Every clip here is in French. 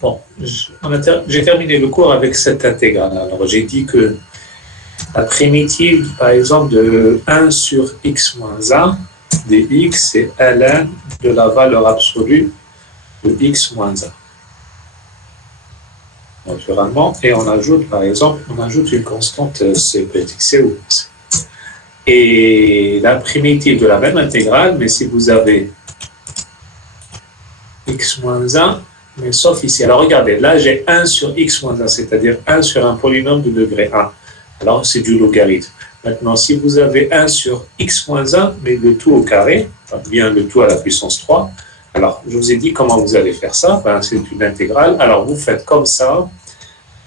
Bon, j'ai terminé le cours avec cette intégrale. Alors, j'ai dit que la primitive, par exemple, de 1 sur x moins 1 dx, c'est ln de la valeur absolue de x moins 1. Naturellement, et on ajoute, par exemple, une constante c petit c ou c. Et la primitive de la même intégrale, mais si vous avez x moins 1, mais sauf ici. Alors regardez, là j'ai 1 sur x moins 1, c'est-à-dire 1 sur un polynôme de degré 1. Alors c'est du logarithme. Maintenant, si vous avez 1 sur x moins 1, mais le tout au carré, bien le tout à la puissance 3, alors je vous ai dit comment vous allez faire ça, c'est une intégrale. Alors vous faites comme ça,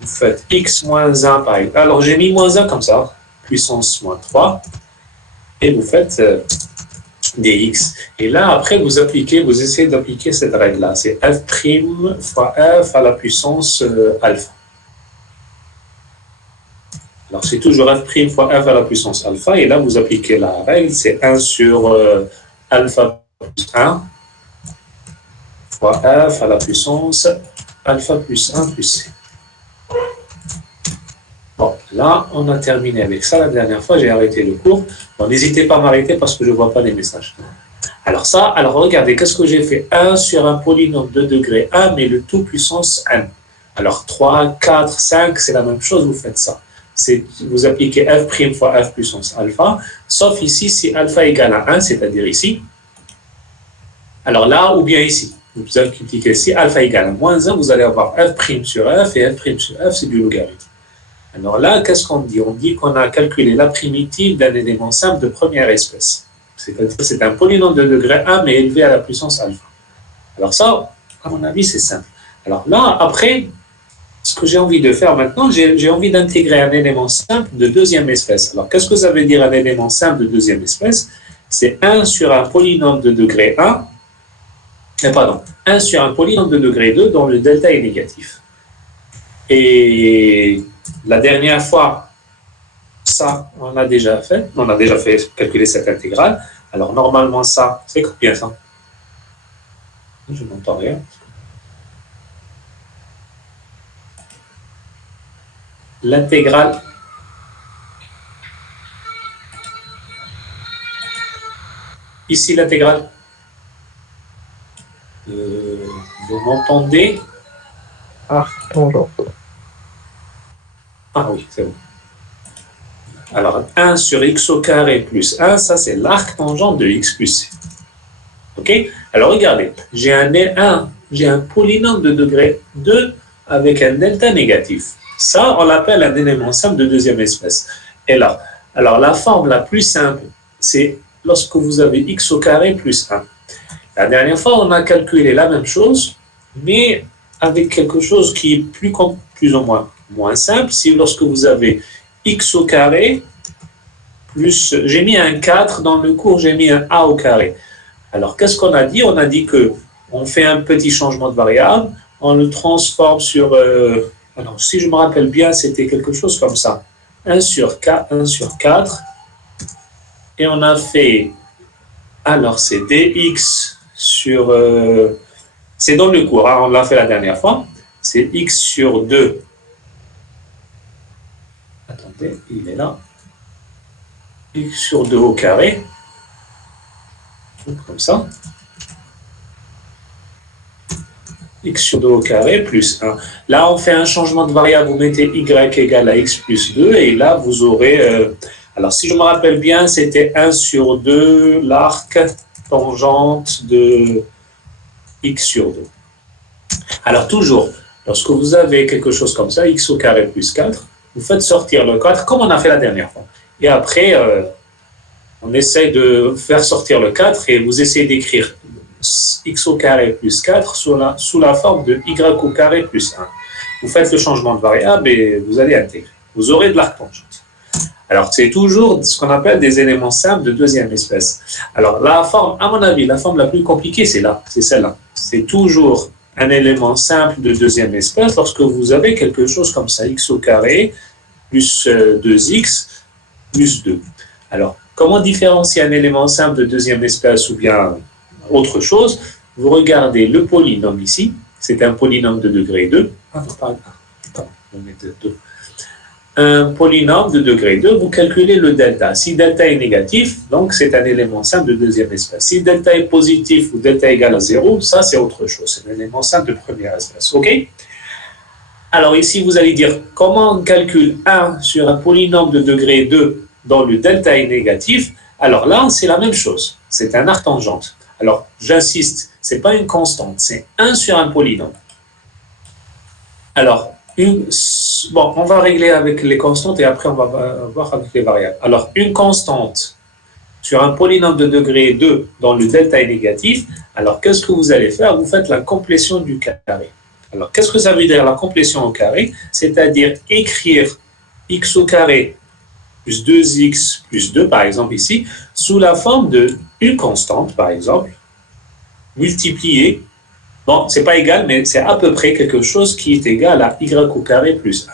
vous faites x moins 1 par exemple. Alors j'ai mis moins 1 comme ça, puissance moins 3, et vous faites dx. Et là, après, vous essayez d'appliquer cette règle-là. C'est f' fois f à la puissance alpha. Alors, c'est toujours f' fois f à la puissance alpha. Et là, vous appliquez la règle. C'est 1 sur alpha plus 1 fois f à la puissance alpha plus 1 plus c. Bon, là, on a terminé avec ça. La dernière fois, j'ai arrêté le cours. Bon, n'hésitez pas à m'arrêter parce que je ne vois pas les messages. Alors regardez, qu'est-ce que j'ai fait? 1 sur un polynôme de degré 1, mais le tout puissance n. Alors 3, 4, 5, c'est la même chose, vous faites ça. Vous appliquez f' fois f puissance alpha, sauf ici, si alpha égale à 1, c'est-à-dire ici. Alors là, ou bien ici. Vous appliquez ici, alpha égale à moins 1, vous allez avoir f' sur f, et f' sur f, c'est du logarithme. Alors là, qu'est-ce qu'on dit? On dit qu'on a calculé la primitive d'un élément simple de première espèce. C'est-à-dire que c'est un polynôme de degré 1, mais élevé à la puissance alpha. Alors ça, à mon avis, c'est simple. Alors là, après, ce que j'ai envie de faire maintenant, j'ai envie d'intégrer un élément simple de deuxième espèce. Alors, qu'est-ce que ça veut dire un élément simple de deuxième espèce? C'est 1 sur un polynôme de degré 1, 1 sur un polynôme de degré 2 dont le delta est négatif. Et la dernière fois, ça, on a déjà fait calculer cette intégrale. Alors, normalement, ça, c'est combien ça? Je n'entends rien. L'intégrale. Ici, l'intégrale. Vous m'entendez? Arc tangente. Ah oui, c'est bon. Alors, 1 sur x au carré plus 1, ça c'est l'arc tangent de x plus c. OK? Alors, regardez, j'ai un polynôme de degré 2 avec un delta négatif. Ça, on l'appelle un élément simple de deuxième espèce. Et là, alors la forme la plus simple, c'est lorsque vous avez x au carré plus 1. La dernière fois, on a calculé la même chose, mais avec quelque chose qui est plus ou moins simple. Si lorsque vous avez x au carré plus, j'ai mis un 4 dans le cours, j'ai mis un a au carré. Alors, qu'est-ce qu'on a dit? On a dit qu'on fait un petit changement de variable, on le transforme sur... alors, si je me rappelle bien, c'était quelque chose comme ça. 1 sur 4. Et on a fait... Alors, c'est dx sur... c'est dans le cours, hein, on l'a fait la dernière fois. C'est x sur 2. Attendez, il est là. X sur 2 au carré. Comme ça. X sur 2 au carré plus 1. Là, on fait un changement de variable. Vous mettez y égale à x plus 2. Et là, vous aurez... alors, si je me rappelle bien, c'était 1 sur 2, l'arc tangente de x sur 2. Alors, toujours, lorsque vous avez quelque chose comme ça, x au carré plus 4, vous faites sortir le 4, comme on a fait la dernière fois. Et après, on essaie de faire sortir le 4 et vous essayez d'écrire x au carré plus 4 sous la forme de y au carré plus 1. Vous faites le changement de variable et vous allez intégrer. Vous aurez de l'arc tangente. Alors, c'est toujours ce qu'on appelle des éléments simples de deuxième espèce. Alors, la forme, à mon avis, la forme la plus compliquée, c'est celle-là. C'est toujours un élément simple de deuxième espèce lorsque vous avez quelque chose comme ça, x au carré plus 2x plus 2. Alors, comment différencier un élément simple de deuxième espèce ou bien autre chose? Vous regardez le polynôme ici. c'est un polynôme de degré 2. Ah non, pardon. Attends, on met 2. Un polynôme de degré 2, vous calculez le delta. Si delta est négatif, donc c'est un élément simple de deuxième espèce. Si delta est positif ou delta égale à 0, ça c'est autre chose. C'est un élément simple de première espèce. OK? Alors ici, vous allez dire comment on calcule 1 sur un polynôme de degré 2 dont le delta est négatif. Alors là, c'est la même chose. C'est un arctangente. Alors, j'insiste, ce n'est pas une constante, c'est 1 sur un polynôme. Alors, on va régler avec les constantes et après on va voir avec les variables. Alors, une constante sur un polynôme de degré 2 dont le delta est négatif, alors qu'est-ce que vous allez faire? Vous faites la complétion du carré. Alors, qu'est-ce que ça veut dire la complétion au carré? C'est-à-dire écrire x au carré plus 2x plus 2, par exemple ici, sous la forme d'une constante, par exemple, multipliée. Bon, c'est pas égal, mais c'est à peu près quelque chose qui est égal à y au carré plus 1.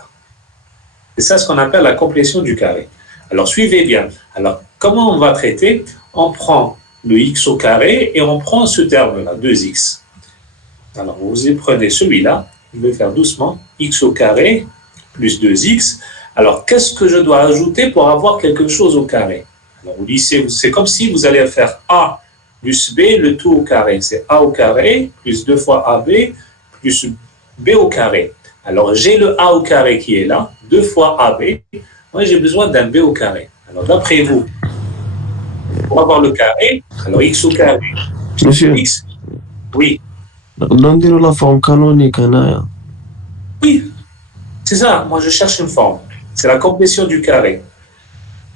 C'est ça ce qu'on appelle la complétion du carré. Alors, suivez bien. Alors, comment on va traiter? On prend le x au carré et on prend ce terme-là, 2x. Alors, vous prenez celui-là, je vais faire doucement, x au carré plus 2x. Alors, qu'est-ce que je dois ajouter pour avoir quelque chose au carré? Alors, au lycée, c'est comme si vous allez faire a plus b, le tout au carré. C'est a au carré plus 2 fois ab plus b au carré. Alors, j'ai le a au carré qui est là, 2 fois ab. Moi, j'ai besoin d'un b au carré. Alors, d'après vous, pour avoir le carré, alors x au carré. Monsieur, X, oui. donne-nous la forme canonique. Oui, c'est ça. Moi, je cherche une forme. C'est la complétion du carré.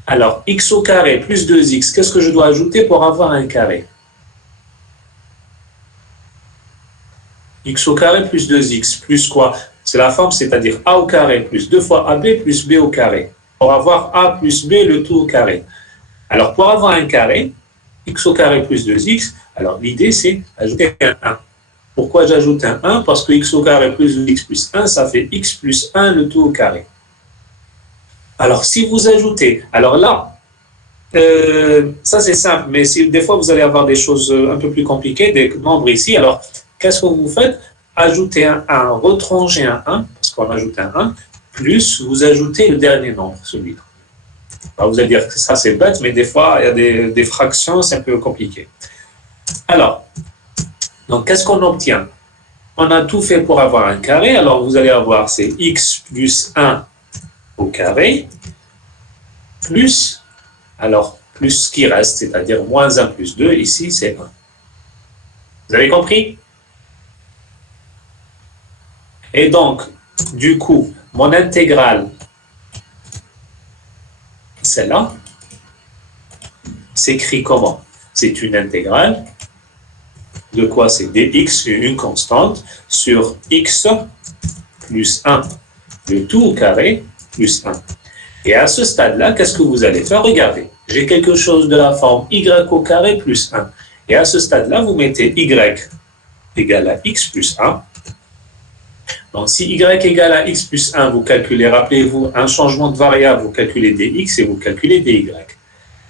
Alors, x au carré plus 2x, qu'est-ce que je dois ajouter pour avoir un carré? X au carré plus 2x, plus quoi? C'est la forme, c'est-à-dire a au carré plus 2 fois ab plus b au carré. Pour avoir a plus b, le tout au carré. Alors, pour avoir un carré, x au carré plus 2x, alors l'idée, c'est ajouter un 1. Pourquoi j'ajoute un 1? Parce que x au carré plus 2x plus 1, ça fait x plus 1, le tout au carré. Alors, si vous ajoutez, alors là, ça c'est simple, mais des fois vous allez avoir des choses un peu plus compliquées, des nombres ici. Alors, qu'est-ce que vous faites? Ajoutez un 1, retranger un 1, parce qu'on ajoute un 1, plus vous ajoutez le dernier nombre, celui-là. Alors, vous allez dire que ça c'est bête, mais des fois il y a des fractions, c'est un peu compliqué. Alors, donc qu'est-ce qu'on obtient? On a tout fait pour avoir un carré, alors vous allez avoir c'est x plus 1 au carré, plus, alors plus ce qui reste, c'est-à-dire moins 1 plus 2, ici c'est 1. Vous avez compris? Et donc, du coup, mon intégrale, celle-là, s'écrit comment? C'est une intégrale de quoi? C'est dx, une constante, sur x plus 1, le tout au carré, plus 1. Et à ce stade-là, qu'est-ce que vous allez faire? Regardez, j'ai quelque chose de la forme y au carré plus 1. Et à ce stade-là, vous mettez y égale à x plus 1. Donc, si y égale à x plus 1, vous calculez, rappelez-vous, un changement de variable, vous calculez dx et vous calculez dy.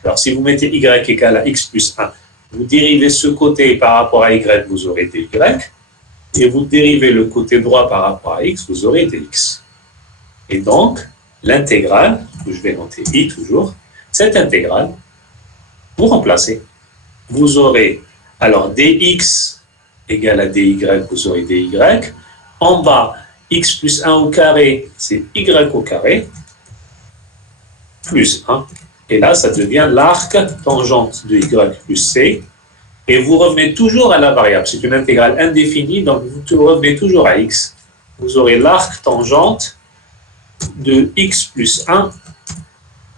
Alors, si vous mettez y égale à x plus 1, vous dérivez ce côté par rapport à y, vous aurez dy. Et vous dérivez le côté droit par rapport à x, vous aurez dx. Et donc, l'intégrale, que je vais noter i toujours, cette intégrale, vous remplacez. Vous aurez, alors dx égale à dy, vous aurez dy. En bas, x plus 1 au carré, c'est y au carré, plus 1. Et là, ça devient l'arc tangente de y plus c. Et vous revenez toujours à la variable. C'est une intégrale indéfinie, donc vous revenez toujours à x. Vous aurez l'arc tangente de x plus 1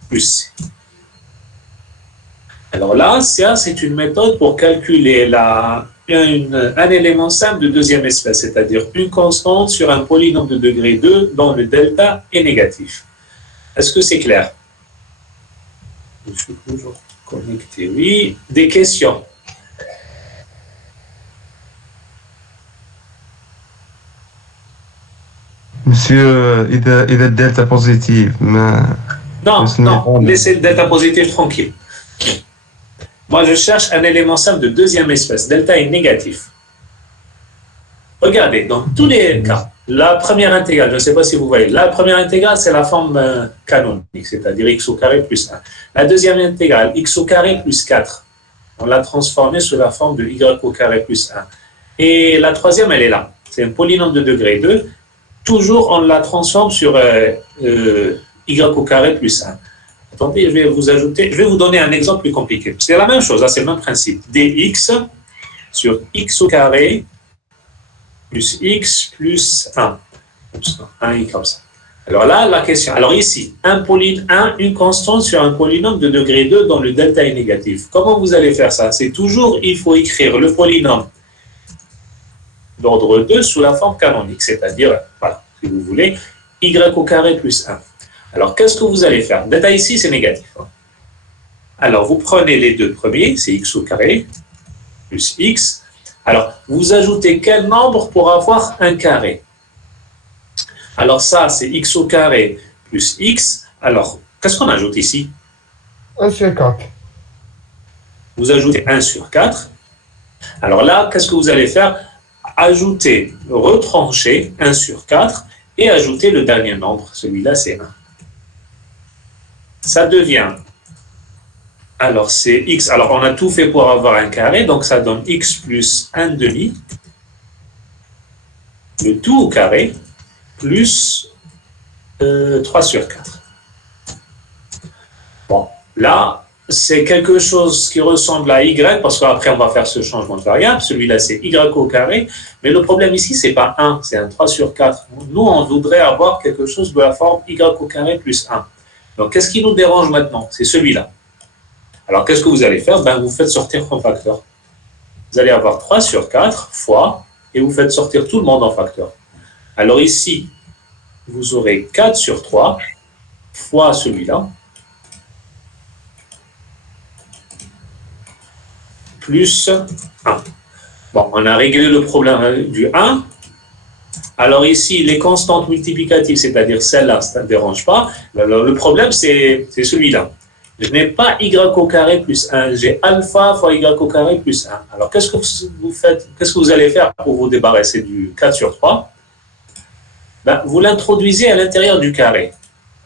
plus c. Alors là, ça, c'est une méthode pour calculer un élément simple de deuxième espèce, c'est-à-dire une constante sur un polynôme de degré 2 dont le delta est négatif. Est-ce que c'est clair? Je suis toujours connecté, oui. Des questions? Monsieur, إذا الدلتا بوزيتيف ما Non, laissez le delta positif tranquille. Moi, je cherche un élément simple de deuxième espèce. Delta est négatif. Regardez, dans tous les cas, la première intégrale, je ne sais pas si vous voyez, la première intégrale, c'est la forme canonique, c'est-à-dire x au carré plus 1. La deuxième intégrale, x au carré plus 4, on l'a transformée sous la forme de y au carré plus 1. Et la troisième, elle est là, c'est un polynôme de degré 2. Toujours, on la transforme sur y au carré plus 1. Attendez, je vais vous donner un exemple plus compliqué. C'est la même chose, là, c'est le même principe. dx sur x au carré plus x plus 1. 1 comme ça. Alors là, la question. Alors ici, une constante sur un polynôme de degré 2 dont le delta est négatif. Comment vous allez faire ça? C'est toujours, il faut écrire le polynôme d'ordre 2 sous la forme canonique, c'est-à-dire, voilà, si vous voulez, y au carré plus 1. Alors, qu'est-ce que vous allez faire? Delta ici, c'est négatif. Alors, vous prenez les deux premiers, c'est x au carré plus x. Alors, vous ajoutez quel nombre pour avoir un carré? Alors, ça, c'est x au carré plus x. Alors, qu'est-ce qu'on ajoute ici? 1 sur 4. Vous ajoutez 1 sur 4. Alors là, qu'est-ce que vous allez faire? Ajouter, retrancher 1 sur 4 et ajouter le dernier nombre. Celui-là, c'est 1. Ça devient... Alors, c'est x. Alors, on a tout fait pour avoir un carré, donc ça donne x plus 1 demi, le tout au carré, plus 3 sur 4. Bon, là, c'est quelque chose qui ressemble à y, parce qu'après, on va faire ce changement de variable. Celui-là, c'est y au carré, mais le problème ici, c'est pas 1, c'est un 3 sur 4. Nous, on voudrait avoir quelque chose de la forme y au carré plus 1. Donc, qu'est-ce qui nous dérange maintenant? C'est celui-là. Alors, qu'est-ce que vous allez faire? Vous faites sortir en facteur. Vous allez avoir 3 sur 4 fois, et vous faites sortir tout le monde en facteur. Alors ici, vous aurez 4 sur 3 fois celui-là, plus 1. Bon, on a réglé le problème du 1. Alors ici, les constantes multiplicatives, c'est-à-dire celle-là, ça ne dérange pas. Alors, le problème, c'est celui-là. Je n'ai pas y au carré plus 1, j'ai alpha fois y au carré plus 1. Alors, qu'est-ce que vous faites? Qu'est-ce que vous allez faire pour vous débarrasser du 4 sur 3? Vous l'introduisez à l'intérieur du carré.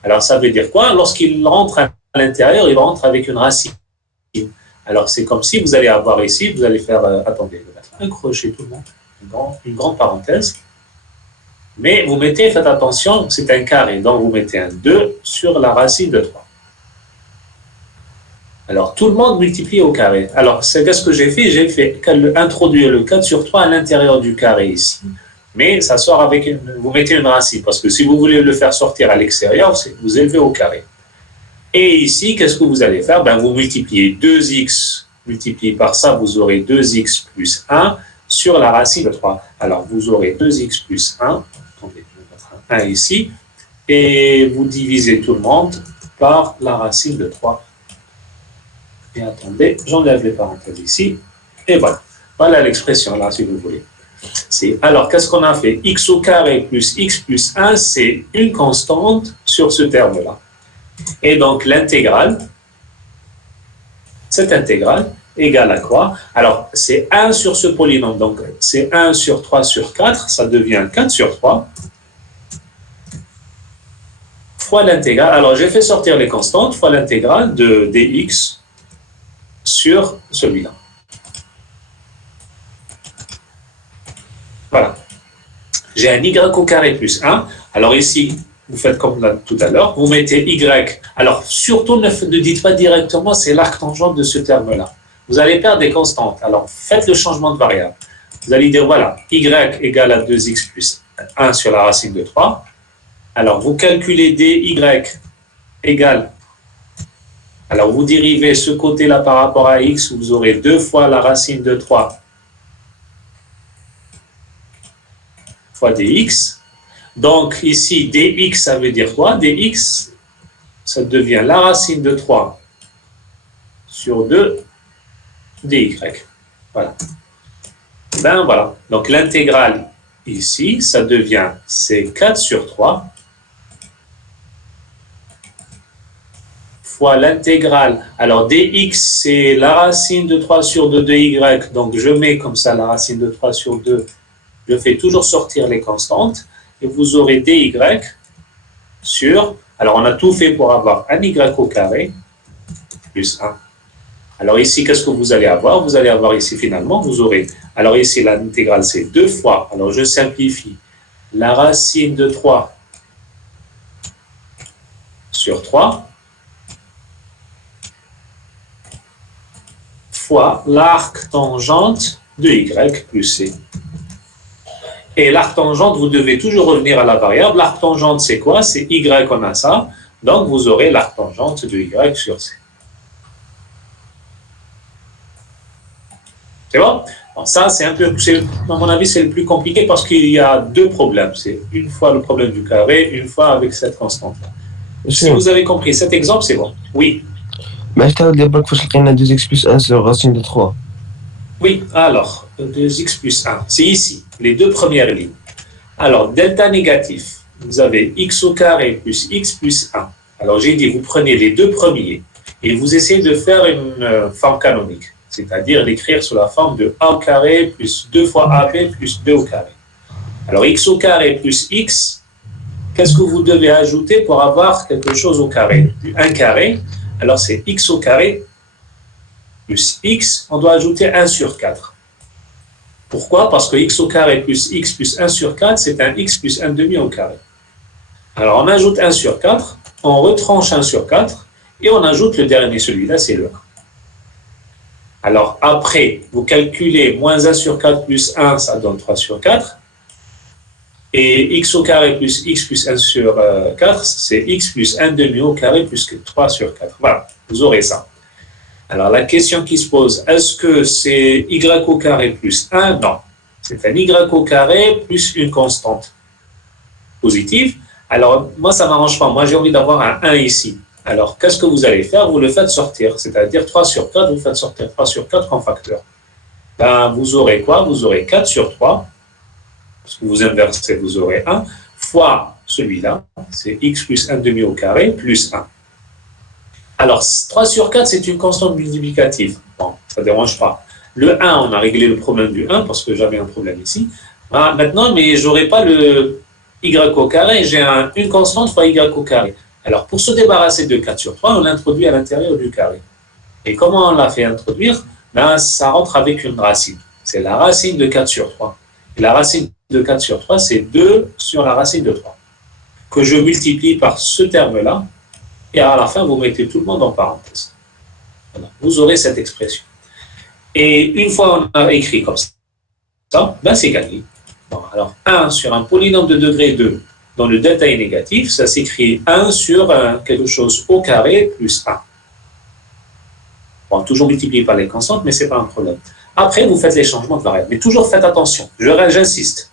Alors, ça veut dire quoi? Lorsqu'il rentre à l'intérieur, il rentre avec une racine. Alors, c'est comme si vous allez avoir ici, vous allez faire, attendez, je vais mettre un crochet tout le monde, une grande parenthèse. Mais vous mettez, faites attention, c'est un carré, donc vous mettez un 2 sur la racine de 3. Alors, tout le monde multiplie au carré. Alors, qu'est-ce que j'ai fait? J'ai fait introduire le 4 sur 3 à l'intérieur du carré ici. Mais ça sort avec vous mettez une racine, parce que si vous voulez le faire sortir à l'extérieur, vous élevez au carré. Et ici, qu'est-ce que vous allez faire? Vous multipliez 2x multiplié par ça, vous aurez 2x plus 1 sur la racine de 3. Alors, vous aurez 2x plus 1, attendez, je vais mettre un 1 ici, et vous divisez tout le monde par la racine de 3. Et attendez, j'enlève les parenthèses ici, et voilà. Voilà l'expression là, si vous voulez. Alors, qu'est-ce qu'on a fait? X au carré plus x plus 1, c'est une constante sur ce terme-là. Et donc, l'intégrale, cette intégrale, égale à quoi? Alors, c'est 1 sur ce polynôme, donc c'est 1 sur 3 sur 4, ça devient 4 sur 3, fois l'intégrale, alors j'ai fait sortir les constantes, fois l'intégrale de dx sur celui-là. Voilà. J'ai un y au carré plus 1. Alors ici, vous faites comme là, tout à l'heure, vous mettez y. Alors surtout, ne dites pas directement c'est l'arc tangent de ce terme-là. Vous allez perdre des constantes. Alors faites le changement de variable. Vous allez dire voilà, y égale à 2x plus 1 sur la racine de 3. Alors vous calculez dy égale. Alors vous dérivez ce côté-là par rapport à x, vous aurez 2 fois la racine de 3 fois dx. Donc ici, dx, ça veut dire quoi? Dx, ça devient la racine de 3 sur 2 dy. Voilà. Voilà. Donc l'intégrale ici, ça devient, c'est 4 sur 3 fois l'intégrale. Alors dx, c'est la racine de 3 sur 2 de y. Donc je mets comme ça la racine de 3 sur 2 je fais toujours sortir les constantes et vous aurez dy sur... Alors, on a tout fait pour avoir un y au carré plus 1. Alors ici, qu'est-ce que vous allez avoir? Vous allez avoir ici, finalement, vous aurez... Alors ici, l'intégrale, c'est 2 fois... Alors, je simplifie. La racine de 3 sur 3 fois l'arc tangente de y plus c. Et l'arc tangente, vous devez toujours revenir à la variable. L'arc tangente, c'est quoi? C'est y, on a ça. Donc, vous aurez l'arc tangente de y sur c. C'est bon? Bon, ça, c'est un peu, à mon avis, c'est le plus compliqué parce qu'il y a deux problèmes. C'est une fois le problème du carré, une fois avec cette constante-là. Si vous avez compris cet exemple, c'est bon. Oui. Mais je t'avais dit qu'il y a 2x plus 1 sur racine de 3. Oui, alors, 2x plus 1, c'est ici, les deux premières lignes. Alors, delta négatif, vous avez x au carré plus x plus 1. Alors, j'ai dit, vous prenez les deux premiers et vous essayez de faire une forme canonique, c'est-à-dire l'écrire sous la forme de a au carré plus 2 fois ab plus 2 au carré. Alors, x au carré plus x, qu'est-ce que vous devez ajouter pour avoir quelque chose au carré? Un carré, alors c'est x au carré plus x, on doit ajouter 1 sur 4. Pourquoi? Parce que x au carré plus x plus 1 sur 4, c'est un x plus 1 demi au carré. Alors on ajoute 1 sur 4, on retranche 1 sur 4, et on ajoute le dernier, celui-là, c'est le 1. Alors après, vous calculez moins 1 sur 4 plus 1, ça donne 3 sur 4. Et x au carré plus x plus 1 sur 4, c'est x plus 1 demi au carré plus 3 sur 4. Voilà, vous aurez ça. Alors, la question qui se pose, est-ce que c'est y au carré plus 1? Non. C'est un y au carré plus une constante positive. Alors, moi, ça ne m'arrange pas. Moi, j'ai envie d'avoir un 1 ici. Alors, qu'est-ce que vous allez faire? Vous le faites sortir. C'est-à-dire 3 sur 4, vous faites sortir 3 sur 4 comme facteur. Ben, vous aurez quoi? Vous aurez 4 sur 3. Parce que vous inversez, vous aurez 1. Fois celui-là, c'est x plus 1 demi au carré plus 1. Alors, 3 sur 4, c'est une constante multiplicative. Bon, ça ne dérange pas. Le 1, on a réglé le problème du 1 parce que j'avais un problème ici. Ah, maintenant, mais je n'aurai pas le y au carré, j'ai une constante fois y au carré. Alors, pour se débarrasser de 4 sur 3, on l'introduit à l'intérieur du carré. Et comment on l'a fait introduire? Ben, ça rentre avec une racine. C'est la racine de 4 sur 3. Et la racine de 4 sur 3, c'est 2 sur la racine de 3. Que je multiplie par ce terme-là. Et à la fin, vous mettez tout le monde en parenthèse. Voilà. Vous aurez cette expression. Et une fois on a écrit comme ça, ben c'est gagné. Bon, alors, 1 sur un polynôme de degré 2, dont le delta est négatif, ça s'écrit 1 sur quelque chose au carré plus 1. Bon, toujours multiplié par les constantes, mais ce n'est pas un problème. Après, vous faites les changements de variables. Mais toujours faites attention, j'insiste.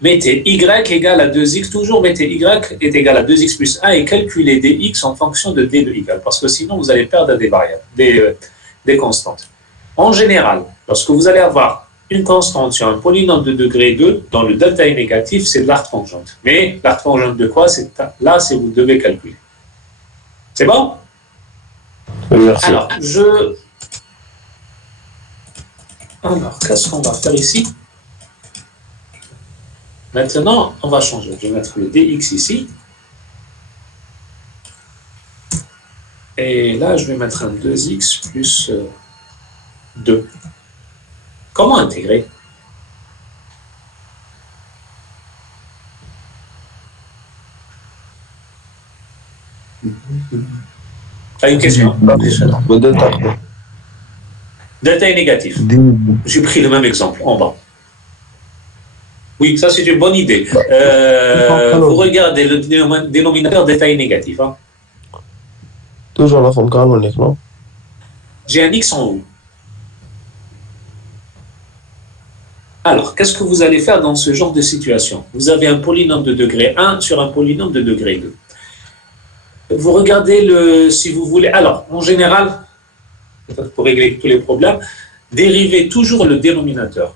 Mettez y égale à 2x, toujours mettez y est égal à 2x plus 1 et calculez dx en fonction de d de y, parce que sinon vous allez perdre des variables, des constantes. En général, lorsque vous allez avoir une constante sur un polynôme de degré 2, dont le delta est négatif, c'est de l'arc tangente. Mais l'arc tangente de quoi? Là, c'est vous devez calculer. C'est bon? Merci. Alors, qu'est-ce qu'on va faire ici? Maintenant, on va changer. Je vais mettre le dx ici. Et là, je vais mettre un 2x plus 2. Comment intégrer? T'as une question? Delta est négatif. J'ai pris le même exemple en bas. Oui, ça c'est une bonne idée. Vous regardez le dénominateur delta est négatif. Hein. Toujours la forme canonique, non? J'ai un x en haut. Alors, qu'est-ce que vous allez faire dans ce genre de situation? Vous avez un polynôme de degré 1 sur un polynôme de degré 2. Vous regardez si vous voulez. Alors, en général, peut-être pour régler tous les problèmes, dérivez toujours le dénominateur.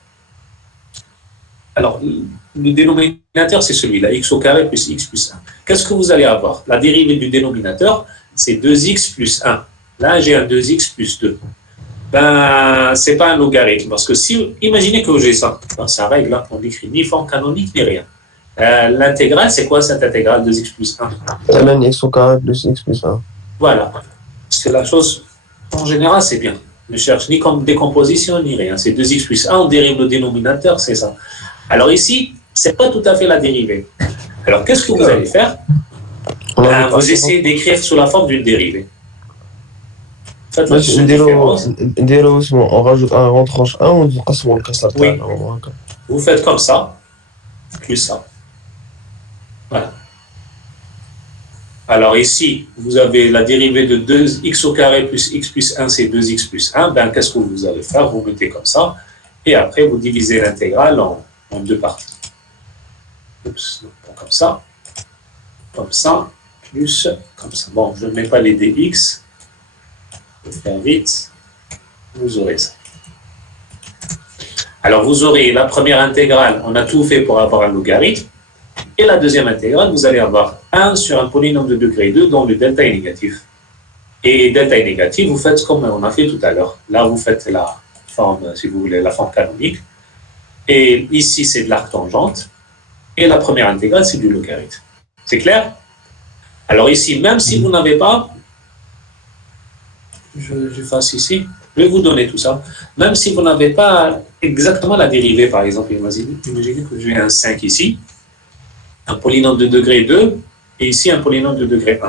Alors, le dénominateur, c'est celui-là, x au carré plus x plus 1. Qu'est-ce que vous allez avoir? La dérivée du dénominateur, c'est 2x plus 1. Là, j'ai un 2x plus 2. Ben, c'est pas un logarithme. Parce que si, imaginez que j'ai ça. Dans sa règle, là, on écrit ni forme canonique ni rien. L'intégrale, c'est quoi cette intégrale 2x plus 1? ln x au carré plus x plus 1. Voilà. C'est la chose, en général, c'est bien. Ne cherche ni comme décomposition ni rien. C'est 2x plus 1, on dérive le dénominateur, c'est ça. Alors ici, c'est pas tout à fait la dérivée. Alors qu'est-ce que vous allez faire? Vous essayez d'écrire sous la forme d'une dérivée. Faites la différence. on rajoute un en tranche 1 ou on casse la Oui. Vous faites comme ça, plus ça. Voilà. Alors ici, vous avez la dérivée de 2x au carré plus x plus 1, c'est 2x plus 1. Ben, qu'est-ce que vous allez faire? Vous mettez comme ça, et après, vous divisez l'intégrale en deux parties. Oups, comme ça, plus comme ça. Bon, je ne mets pas les dx. Je vais faire vite. Vous aurez ça. Alors, vous aurez la première intégrale, on a tout fait pour avoir un logarithme. Et la deuxième intégrale, vous allez avoir 1 sur un polynôme de degré 2 dont le delta est négatif. Et delta est négatif, vous faites comme on a fait tout à l'heure. Là, vous faites la forme, si vous voulez, la forme canonique. Et ici, c'est de l'arc tangente. Et la première intégrale, c'est du logarithme. C'est clair? Alors ici, même si vous n'avez pas, je fasse ici, je vais vous donner tout ça. Même si vous n'avez pas exactement la dérivée, par exemple, imaginez que j'ai un 5 ici, un polynôme de degré 2, et ici un polynôme de degré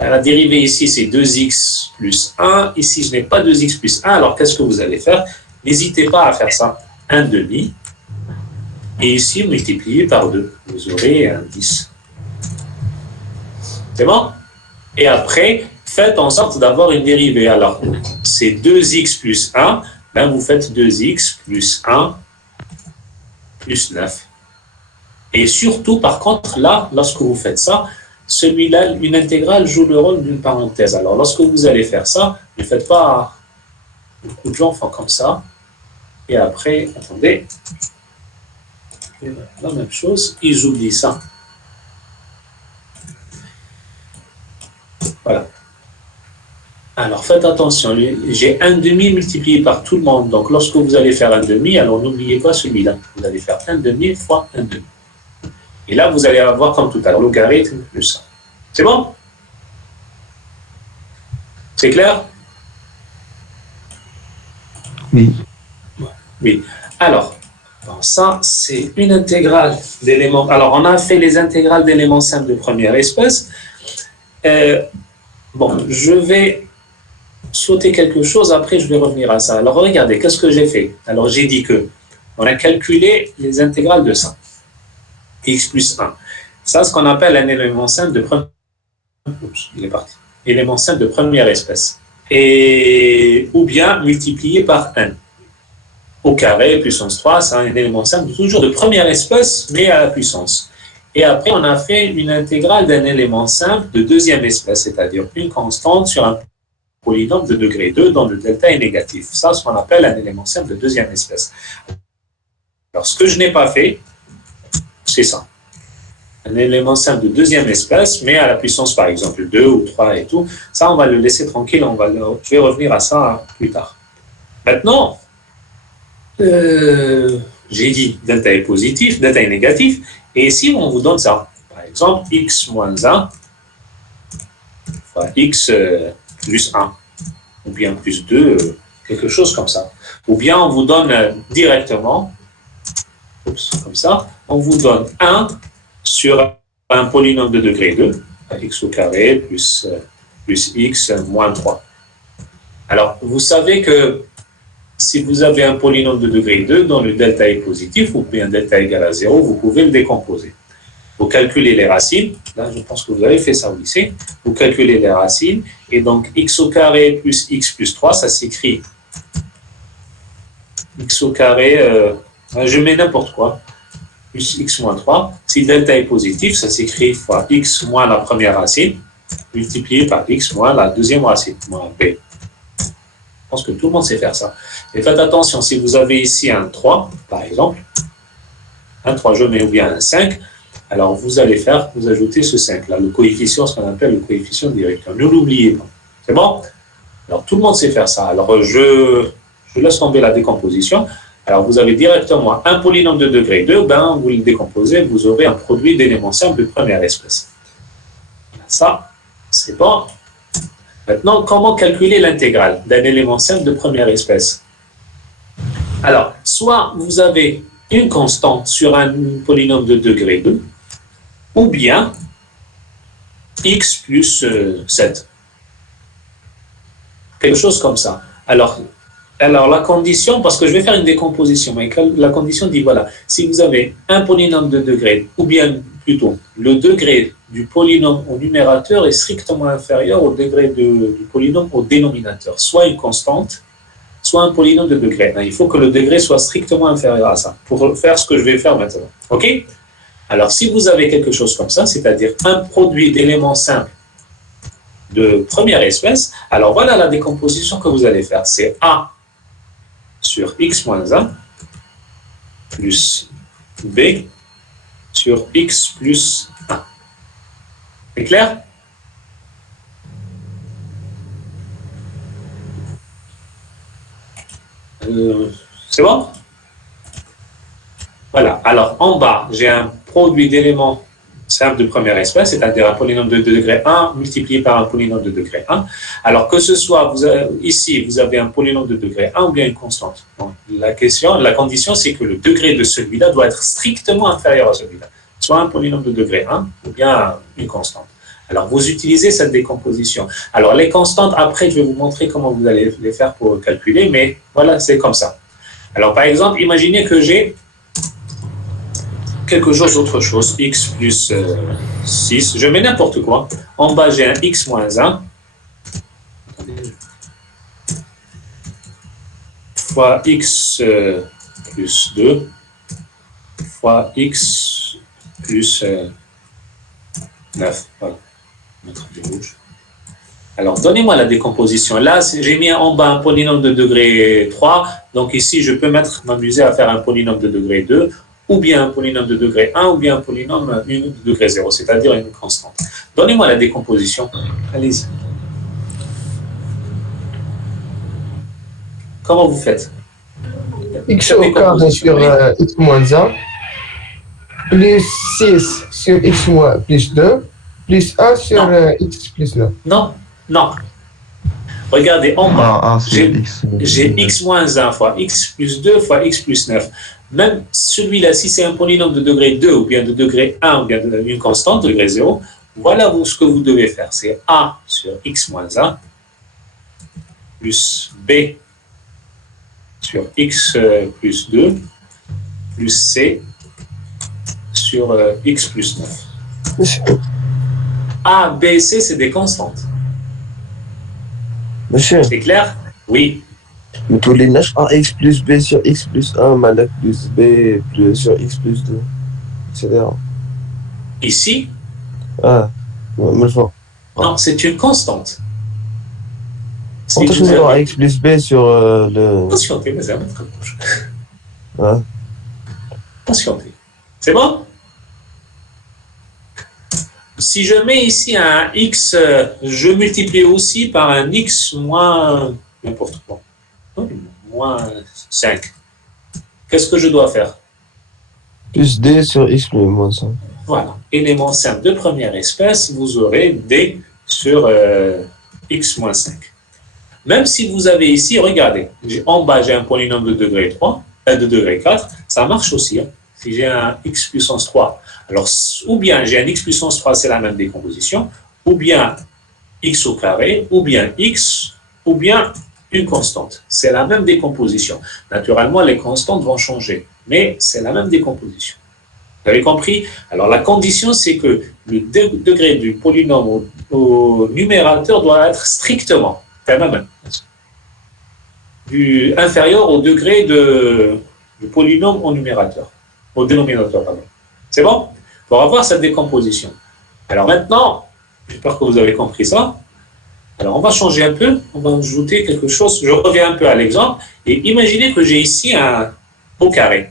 1. La dérivée ici, c'est 2x plus 1. Ici, je n'ai pas 2x plus 1. Alors, qu'est-ce que vous allez faire? N'hésitez pas à faire ça. 1 demi. Et ici, multiplié par 2. Vous aurez un 10. C'est bon? Et après, faites en sorte d'avoir une dérivée. Alors, c'est 2x plus 1. Ben, vous faites 2x plus 1 plus 9. Et surtout, par contre, là, lorsque vous faites ça, celui-là, une intégrale joue le rôle d'une parenthèse. Alors, lorsque vous allez faire ça, ne faites pas, beaucoup de gens font comme ça. Et après, attendez, la même chose, ils oublient ça. Voilà. Alors, faites attention, j'ai un demi multiplié par tout le monde. Donc, lorsque vous allez faire un demi, alors n'oubliez pas celui-là. Vous allez faire un demi fois un demi. Et là, vous allez avoir comme tout à l'heure, logarithme plus ça. C'est bon? C'est clair? Oui. Oui. Alors, ça, c'est une intégrale d'éléments. Alors, on a fait les intégrales d'éléments simples de première espèce. Bon, je vais sauter quelque chose, après je vais revenir à ça. Alors, regardez, qu'est-ce que j'ai fait? Alors, j'ai dit que on a calculé les intégrales de ça. X plus 1. Ça, ce qu'on appelle un élément simple de première... Oups, il est parti. Élément simple de première espèce. Et... ou bien multiplié par 1. Au carré, puissance 3, c'est un élément simple toujours de première espèce, mais à la puissance. Et après, on a fait une intégrale d'un élément simple de deuxième espèce, c'est-à-dire une constante sur un polynôme de degré 2 dont le delta est négatif. Ça, ce qu'on appelle un élément simple de deuxième espèce. Alors, ce que je n'ai pas fait, c'est ça. Un élément simple de deuxième espèce, mais à la puissance, par exemple, 2 ou 3 et tout. Ça, on va le laisser tranquille. Je vais revenir à ça plus tard. Maintenant, j'ai dit delta est positif, delta est négatif. Et si on vous donne ça, par exemple, x moins 1 fois x plus 1, ou bien plus 2, quelque chose comme ça. Ou bien on vous donne directement, comme ça, on vous donne 1 sur un polynôme de degré 2, x au carré plus x moins 3. Alors, vous savez que si vous avez un polynôme de degré 2 dont le delta est positif, ou bien delta égale à 0, vous pouvez le décomposer. Vous calculez les racines, là je pense que vous avez fait ça au lycée, vous calculez les racines, et donc x au carré plus x plus 3, ça s'écrit x au carré, je mets n'importe quoi, plus x moins 3. Si delta est positif, ça s'écrit fois x moins la première racine, multiplié par x moins la deuxième racine, moins b. Je pense que tout le monde sait faire ça. Et faites attention, si vous avez ici un 3, par exemple, un 3, je mets ou bien un 5, alors vous allez faire, vous ajoutez ce 5 là, le coefficient, ce qu'on appelle le coefficient directeur. Ne l'oubliez pas. C'est bon? Alors, tout le monde sait faire ça. Alors, je laisse tomber la décomposition. Alors, vous avez directement un polynôme de degré 2, ben, vous le décomposez, vous aurez un produit d'éléments simples de première espèce. Ça, c'est bon. Maintenant, comment calculer l'intégrale d'un élément simple de première espèce? Alors, soit vous avez une constante sur un polynôme de degré 2, ou bien x plus 7. Quelque chose comme ça. Alors, la condition, parce que je vais faire une décomposition, mais la condition dit, voilà, si vous avez un polynôme de degré, ou bien plutôt, le degré du polynôme au numérateur est strictement inférieur au degré du polynôme au dénominateur, soit une constante, soit un polynôme de degré. Il faut que le degré soit strictement inférieur à ça, pour faire ce que je vais faire maintenant. OK? Alors, si vous avez quelque chose comme ça, c'est-à-dire un produit d'éléments simples de première espèce, alors voilà la décomposition que vous allez faire. C'est A sur x moins 1 plus B sur x plus 1. C'est clair? C'est bon? Voilà. Alors, en bas, j'ai un produit d'éléments simples de première espèce, c'est-à-dire un polynôme de degré 1 multiplié par un polynôme de degré 1. Alors, que ce soit, ici, vous avez un polynôme de degré 1 ou bien une constante. Donc, la condition, c'est que le degré de celui-là doit être strictement inférieur à celui-là. Soit un polynôme de degré 1 ou bien une constante. Alors, vous utilisez cette décomposition. Alors, les constantes, après, je vais vous montrer comment vous allez les faire pour calculer, mais voilà, c'est comme ça. Alors, par exemple, imaginez que j'ai quelque chose d'autre chose, x plus 6, je mets n'importe quoi. En bas, j'ai un x moins 1 fois x plus 2 fois x plus 9. Voilà. Mettre du rouge. Alors, donnez-moi la décomposition. Là, j'ai mis en bas un polynôme de degré 3. Donc ici, je peux m'amuser à faire un polynôme de degré 2, ou bien un polynôme de degré 1, ou bien un polynôme de degré 0, c'est-à-dire une constante. Donnez-moi la décomposition. Allez-y. Comment vous faites? X au carré sur x moins 1, plus 6 sur x moins plus 2, plus 1 sur x plus 9. Non, non. Regardez, en bas, c'est j'ai x moins 1 fois x plus 2 fois x plus 9. Même celui-là, si c'est un polynôme de degré 2 ou bien de degré 1 ou bien une constante, de degré 0, voilà ce que vous devez faire. C'est a sur x moins 1 plus b sur x plus 2 plus c sur x plus 9. A, b, c, c'est des constantes. Monsieur, c'est clair? Oui. nous tous les nages ax plus b sur x plus 1 malak plus b plus sur x plus 2, etc. Ici? Ah, mal fort. Non, c'est une constante. On touche toujours ax plus b sur le... Patientez, mais ça va être proche. Ah. Patientez. C'est bon? Si je mets ici un x, je multiplie aussi par un x moins n'importe quoi. Moins 5. Qu'est-ce que je dois faire? Plus d sur x plus moins 5. Voilà. Élément simple de première espèce, vous aurez d sur x moins 5. Même si vous avez ici, regardez, en bas j'ai un polynôme de degré 3, de degré 4, ça marche aussi. Hein. Si j'ai un x puissance 3, alors ou bien j'ai un x puissance 3, c'est la même décomposition, ou bien x au carré, ou bien x, ou bien une constante. C'est la même décomposition. Naturellement, les constantes vont changer, mais c'est la même décomposition. Vous avez compris? Alors la condition, c'est que le degré du polynôme au numérateur doit être strictement inférieur au degré du polynôme au numérateur, au dénominateur, pardon. C'est bon? Pour avoir cette décomposition. Alors maintenant, j'espère que vous avez compris ça. Alors on va changer un peu, on va ajouter quelque chose. Je reviens un peu à l'exemple et imaginez que j'ai ici un beau carré.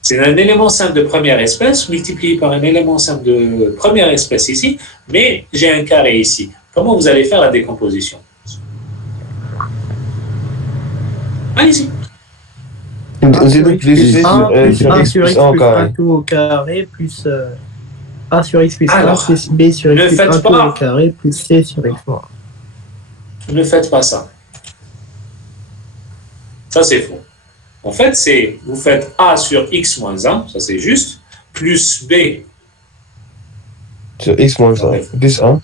C'est un élément simple de première espèce multiplié par un élément simple de première espèce ici, mais j'ai un carré ici. Comment vous allez faire la décomposition? Allez-y. Nzid plus B sur A X sur plus X 1 au plus carré. 1 tout au carré plus A sur X plus 1 Alors, plus B sur ne X plus faites 1 tout pas. au carré plus C sur X moins 1. Ne faites pas ça. Ça, c'est faux. En fait, c'est vous faites A sur X moins 1, ça c'est juste, plus B Sur X moins 1 plus 1.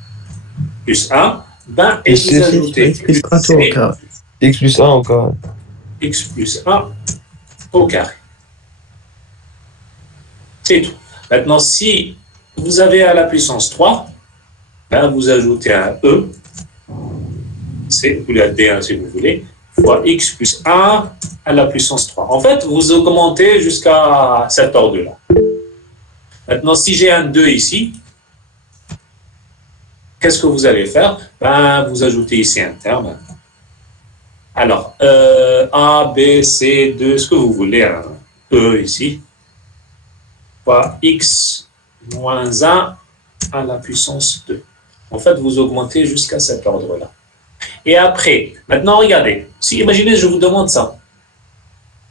plus 1, ben, et Plus vous C X ajoutez plus 1 tout au C, carré. X plus 1 au carré. X plus 1 au carré. C'est tout. Maintenant, si vous avez à la puissance 3, ben, vous ajoutez un E, C, ou la D1 si vous voulez, fois X plus 1 à la puissance 3. En fait, vous augmentez jusqu'à cet ordre-là. Maintenant, si j'ai un 2 ici, qu'est-ce que vous allez faire? Ben, vous ajoutez ici un terme. Alors, A, B, C, 2, ce que vous voulez, un E ici, fois X moins 1 à la puissance 2. En fait, vous augmentez jusqu'à cet ordre-là. Et après, maintenant, regardez, si imaginez, je vous demande ça,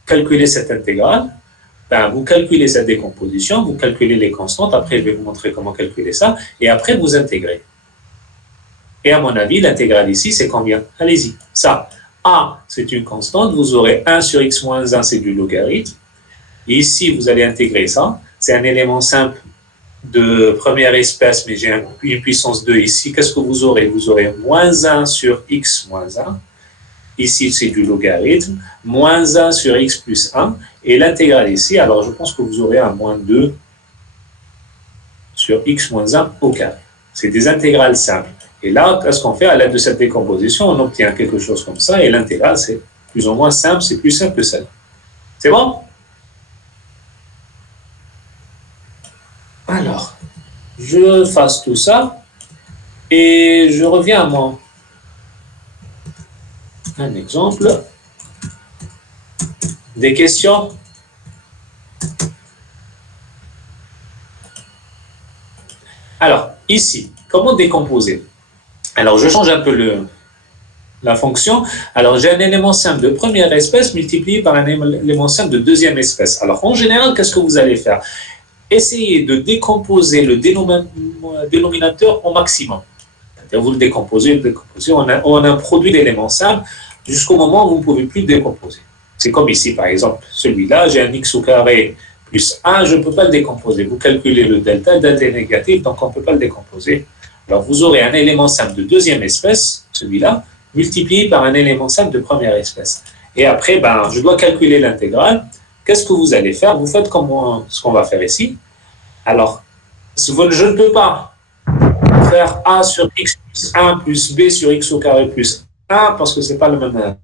calculez cette intégrale, ben, vous calculez cette décomposition, vous calculez les constantes, après je vais vous montrer comment calculer ça, et après vous intégrez. Et à mon avis, l'intégrale ici, c'est combien? Allez-y, ça, A, c'est une constante, vous aurez 1 sur X moins 1, c'est du logarithme, et ici, vous allez intégrer ça, c'est un élément simple de première espèce, mais j'ai une puissance 2 ici, qu'est-ce que vous aurez? Vous aurez moins 1 sur X moins 1, ici c'est du logarithme, moins 1 sur X plus 1, et l'intégrale ici, alors je pense que vous aurez un moins 2 sur X moins 1 au carré. C'est des intégrales simples. Et là, qu'est-ce qu'on fait? À l'aide de cette décomposition, on obtient quelque chose comme ça, et l'intégrale, c'est plus ou moins simple, c'est plus simple que celle-là. C'est bon? Alors, je fasse tout ça, et je reviens à moi. Un exemple. Des questions? Alors, ici, comment décomposer? Alors, je change un peu la fonction. Alors, j'ai un élément simple de première espèce multiplié par un élément simple de deuxième espèce. Alors, en général, qu'est-ce que vous allez faire? Essayez de décomposer le dénominateur au maximum. Vous le décomposez, on a un produit d'éléments simples jusqu'au moment où vous ne pouvez plus le décomposer. C'est comme ici, par exemple, celui-là, j'ai un x au carré plus 1, je ne peux pas le décomposer. Vous calculez le delta est négatif, donc on ne peut pas le décomposer. Alors, vous aurez un élément simple de deuxième espèce, celui-là, multiplié par un élément simple de première espèce. Et après, ben, je dois calculer l'intégrale. Qu'est-ce que vous allez faire? Vous faites comme ce qu'on va faire ici. Alors, je ne peux pas faire A sur X plus 1 plus B sur X au carré plus 1 parce que ce n'est pas le même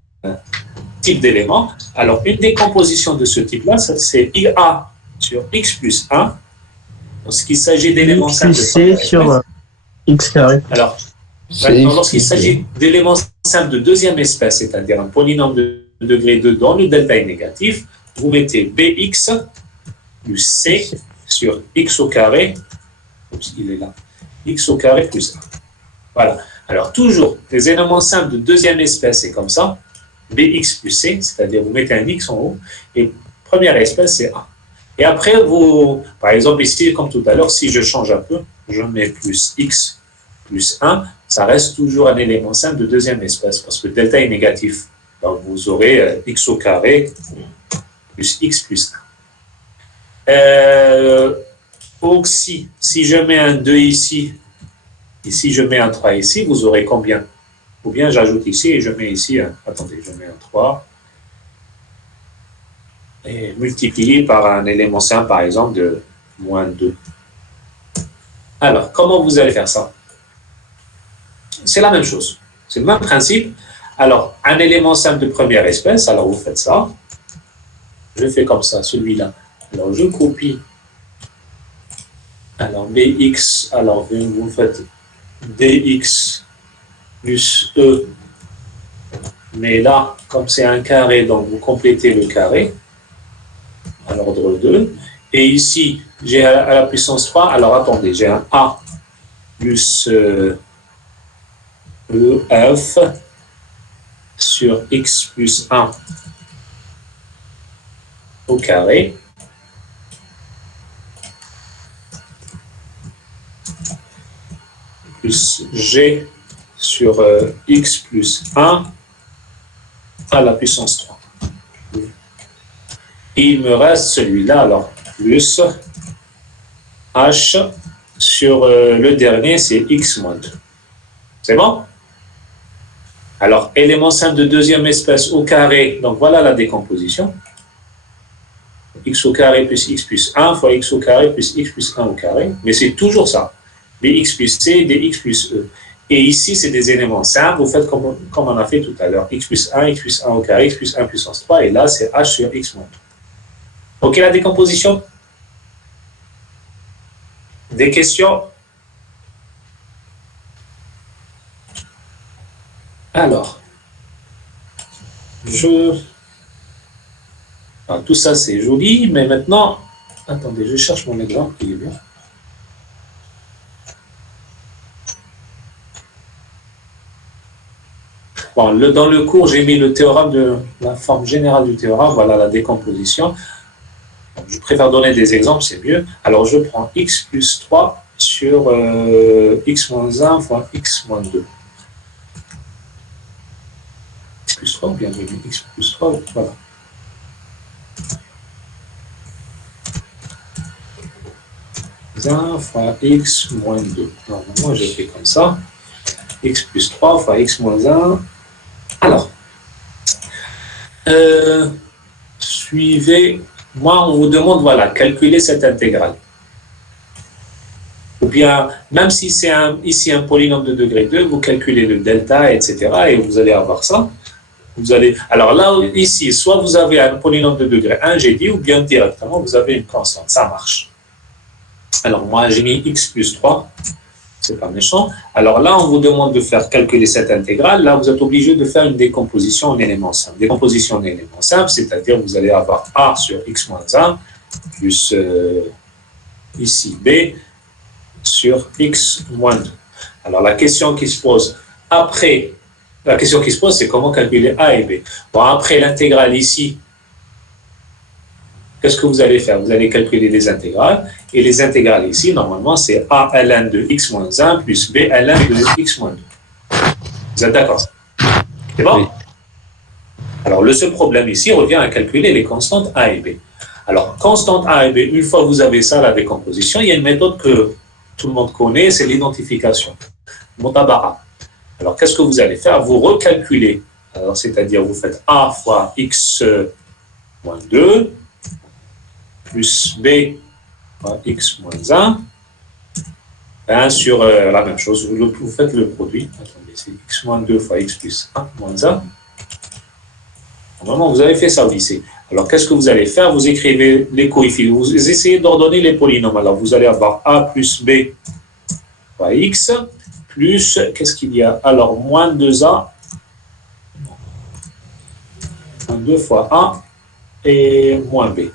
type d'élément. Alors, une décomposition de ce type-là, c'est IA sur X plus 1. Lorsqu'il s'agit d'éléments simples de C sur X carré. Alors, maintenant, lorsqu'il s'agit d'éléments simples de deuxième espèce, c'est-à-dire un polynôme de degré 2 dont le delta est négatif, vous mettez Bx plus C sur X au carré, oups, il est là, X au carré plus 1. Voilà. Alors, toujours, les éléments simples de deuxième espèce, c'est comme ça, Bx plus C, c'est-à-dire vous mettez un X en haut, et première espèce, c'est 1. Et après, par exemple, ici, comme tout à l'heure, si je change un peu, je mets plus X plus 1, ça reste toujours un élément simple de deuxième espèce, parce que delta est négatif. Donc, vous aurez X au carré plus X plus 1. Donc, si je mets un 2 ici, ici je mets un 3 ici, vous aurez combien? Ou bien j'ajoute ici et je mets ici, attendez, je mets un 3, et multiplié par un élément simple, par exemple, de moins 2. Alors, comment vous allez faire ça? C'est la même chose. C'est le même principe. Alors, un élément simple de première espèce, alors vous faites ça. Je fais comme ça, celui-là. Alors, je copie. Alors, Bx, alors vous faites Dx plus E. Mais là, comme c'est un carré, donc vous complétez le carré à l'ordre 2. Et ici, j'ai à la puissance 3, alors attendez, j'ai un A plus EF sur X plus 1 au carré plus g sur x plus 1 à la puissance 3. Et il me reste celui-là, alors, plus h sur le dernier, c'est x moins 2. C'est bon? Alors, élément simple de deuxième espèce au carré, donc voilà la décomposition. X au carré plus x plus 1 fois x au carré plus x plus 1 au carré, mais c'est toujours ça. Dx plus c, dx plus e. Et ici, c'est des éléments simples, vous faites comme on a fait tout à l'heure. X plus 1 au carré, x plus 1 puissance 3, et là, c'est h sur x moins 2. OK, la décomposition? Des questions? Alors, tout ça, c'est joli, mais maintenant, attendez, je cherche mon exemple, il est bien. Bon, dans le cours, j'ai mis le théorème de la forme générale du théorème, voilà la décomposition. Donc, je préfère donner des exemples, c'est mieux. Alors, je prends x plus 3 sur x moins 1 fois x moins 2. X plus 3, ou bien x plus 3, voilà. Fois x moins 2. Normalement, je fais comme ça. X plus 3 fois x moins 1. Alors, suivez, moi, on vous demande, voilà, calculer cette intégrale. Ou bien, même si c'est ici un polynôme de degré 2, vous calculez le delta, etc., et vous allez avoir ça. Alors là, ici, soit vous avez un polynôme de degré 1, j'ai dit, ou bien directement, vous avez une constante. Ça marche. Alors, moi, j'ai mis x plus 3. C'est pas méchant. Alors là, on vous demande de faire calculer cette intégrale. Là, vous êtes obligé de faire une décomposition en éléments simples. Décomposition en éléments simples, c'est-à-dire vous allez avoir a sur x moins 1 plus ici b sur x moins 2. Alors la question qui se pose après, c'est comment calculer a et b. Bon, après l'intégrale ici, qu'est-ce que vous allez faire? Vous allez calculer les intégrales. Et les intégrales ici, normalement, c'est a ln de x moins 1 plus b ln de x moins 2. Vous êtes d'accord? C'est bon? Oui. Alors, le seul problème ici revient à calculer les constantes a et b. Alors, constante a et b, une fois que vous avez ça, la décomposition, il y a une méthode que tout le monde connaît, c'est l'identification. Motabara. Alors, qu'est-ce que vous allez faire? Vous recalculez. Alors, c'est-à-dire, vous faites a fois x moins 2 plus b fois x moins 1 sur la même chose. Vous faites le produit. Attendez, c'est x moins 2 fois x plus 1 moins 1. Normalement, vous avez fait ça au lycée. Alors, qu'est-ce que vous allez faire? Vous écrivez les coefficients. Vous essayez d'ordonner les polynômes. Alors, vous allez avoir a plus b fois x plus, qu'est-ce qu'il y a? Alors, moins 2a, moins 2 fois a et moins b.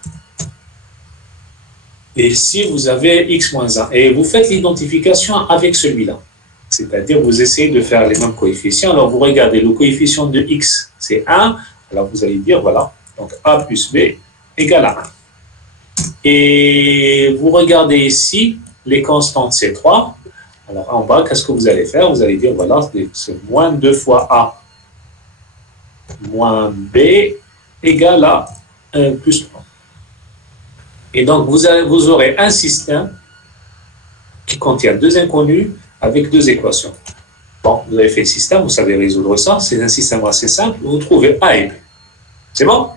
Et ici, vous avez x moins 1. Et vous faites l'identification avec celui-là. C'est-à-dire, vous essayez de faire les mêmes coefficients. Alors, vous regardez le coefficient de x, c'est 1. Alors, vous allez dire, voilà, donc a plus b égale à 1. Et vous regardez ici, les constantes, c'est 3. Alors, en bas, qu'est-ce que vous allez faire? Vous allez dire, voilà, c'est moins 2 fois a moins b égale à plus 3. Et donc, vous aurez un système qui contient deux inconnus avec deux équations. Bon, vous avez fait le système, vous savez résoudre ça. C'est un système assez simple. Vous trouvez A et B. C'est bon?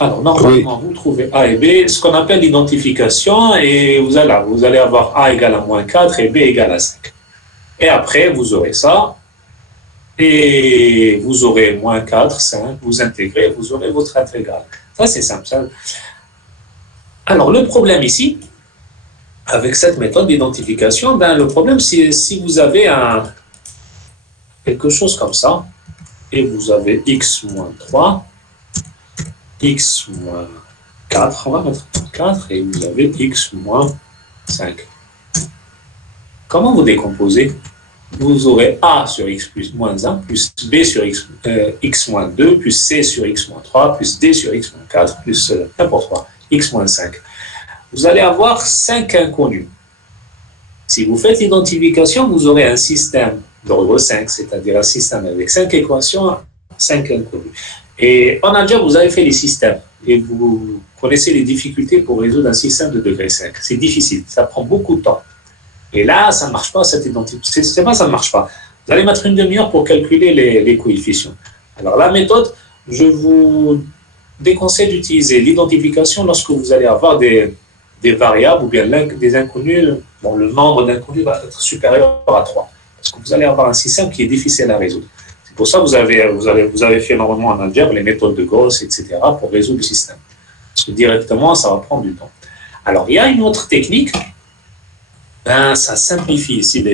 Alors, normalement, oui. Vous trouvez A et B, ce qu'on appelle l'identification, et vous allez avoir A égale à moins 4 et B égale à 5. Et après, vous aurez ça. Et vous aurez moins 4, 5, vous intégrez, vous aurez votre intégrale. Ça, c'est simple. Ça. Alors, le problème ici, avec cette méthode d'identification, le problème, c'est si vous avez quelque chose comme ça, et vous avez x moins 3, x moins 4, on va mettre 4, et vous avez x moins 5. Comment vous décomposez? vous aurez A sur x plus moins 1, plus B sur x moins 2, plus C sur x moins 3, plus D sur x moins 4, plus n'importe quoi, x moins 5. Vous allez avoir 5 inconnus. Si vous faites l'identification, vous aurez un système d'ordre 5, c'est-à-dire un système avec 5 équations, 5 inconnus. Et en algèbre, vous avez fait les systèmes et vous connaissez les difficultés pour résoudre un système de degré 5. C'est difficile, ça prend beaucoup de temps. Et là, ça ne marche pas, cette identification. C'est pas ça ne marche pas. Vous allez mettre une demi-heure pour calculer les coefficients. Alors, la méthode, je vous déconseille d'utiliser l'identification lorsque vous allez avoir des variables ou bien des inconnus. Bon, le nombre d'inconnus va être supérieur à 3. Parce que vous allez avoir un système qui est difficile à résoudre. C'est pour ça que vous avez fait normalement en algèbre les méthodes de Gauss, etc. pour résoudre le système. Parce que directement, ça va prendre du temps. Alors, il y a une autre technique. Ça simplifie ici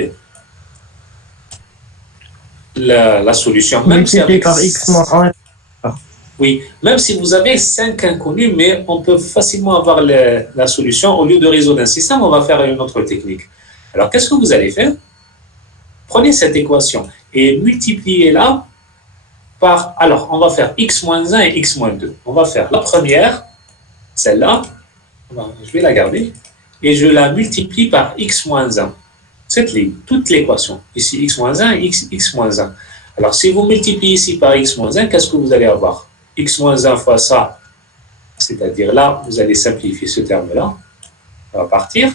la solution. Même si avec par x moins 1. Oui, même si vous avez 5 inconnus, mais on peut facilement avoir la solution. Au lieu de résoudre un système, on va faire une autre technique. Alors, qu'est-ce que vous allez faire? Prenez cette équation et multipliez-la par... Alors, on va faire x moins 1 et x moins 2. On va faire la première, celle-là. Je vais la garder. Et je la multiplie par x moins 1. Cette ligne, toute l'équation. Ici, x moins 1 et x moins 1. Alors, si vous multipliez ici par x moins 1, qu'est-ce que vous allez avoir? X moins 1 fois ça, c'est-à-dire là, vous allez simplifier ce terme-là. Ça va partir.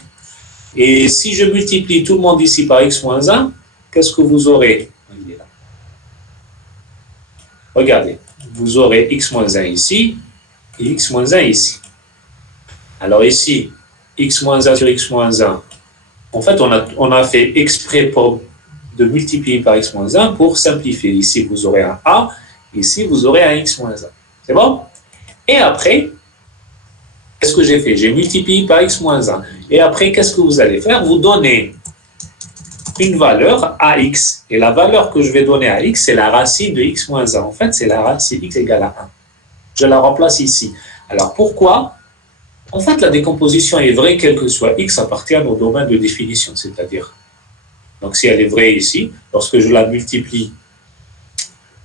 Et si je multiplie tout le monde ici par x moins 1, qu'est-ce que vous aurez? Il est là. Regardez, vous aurez x moins 1 ici et x moins 1 ici. Alors ici, x moins 1 sur x moins 1, en fait, on a fait exprès de multiplier par x moins 1 pour simplifier. Ici, vous aurez un a, ici, vous aurez un x moins 1. C'est bon? Et après, qu'est-ce que j'ai fait? J'ai multiplié par x moins 1. Et après, qu'est-ce que vous allez faire? Vous donnez une valeur à x. Et la valeur que je vais donner à x, c'est la racine de x moins 1. En fait, c'est la racine x égale à 1. Je la remplace ici. Alors, pourquoi? En fait, la décomposition est vraie quel que soit x appartienne au domaine de définition, c'est-à-dire. Donc, si elle est vraie ici, lorsque je la multiplie,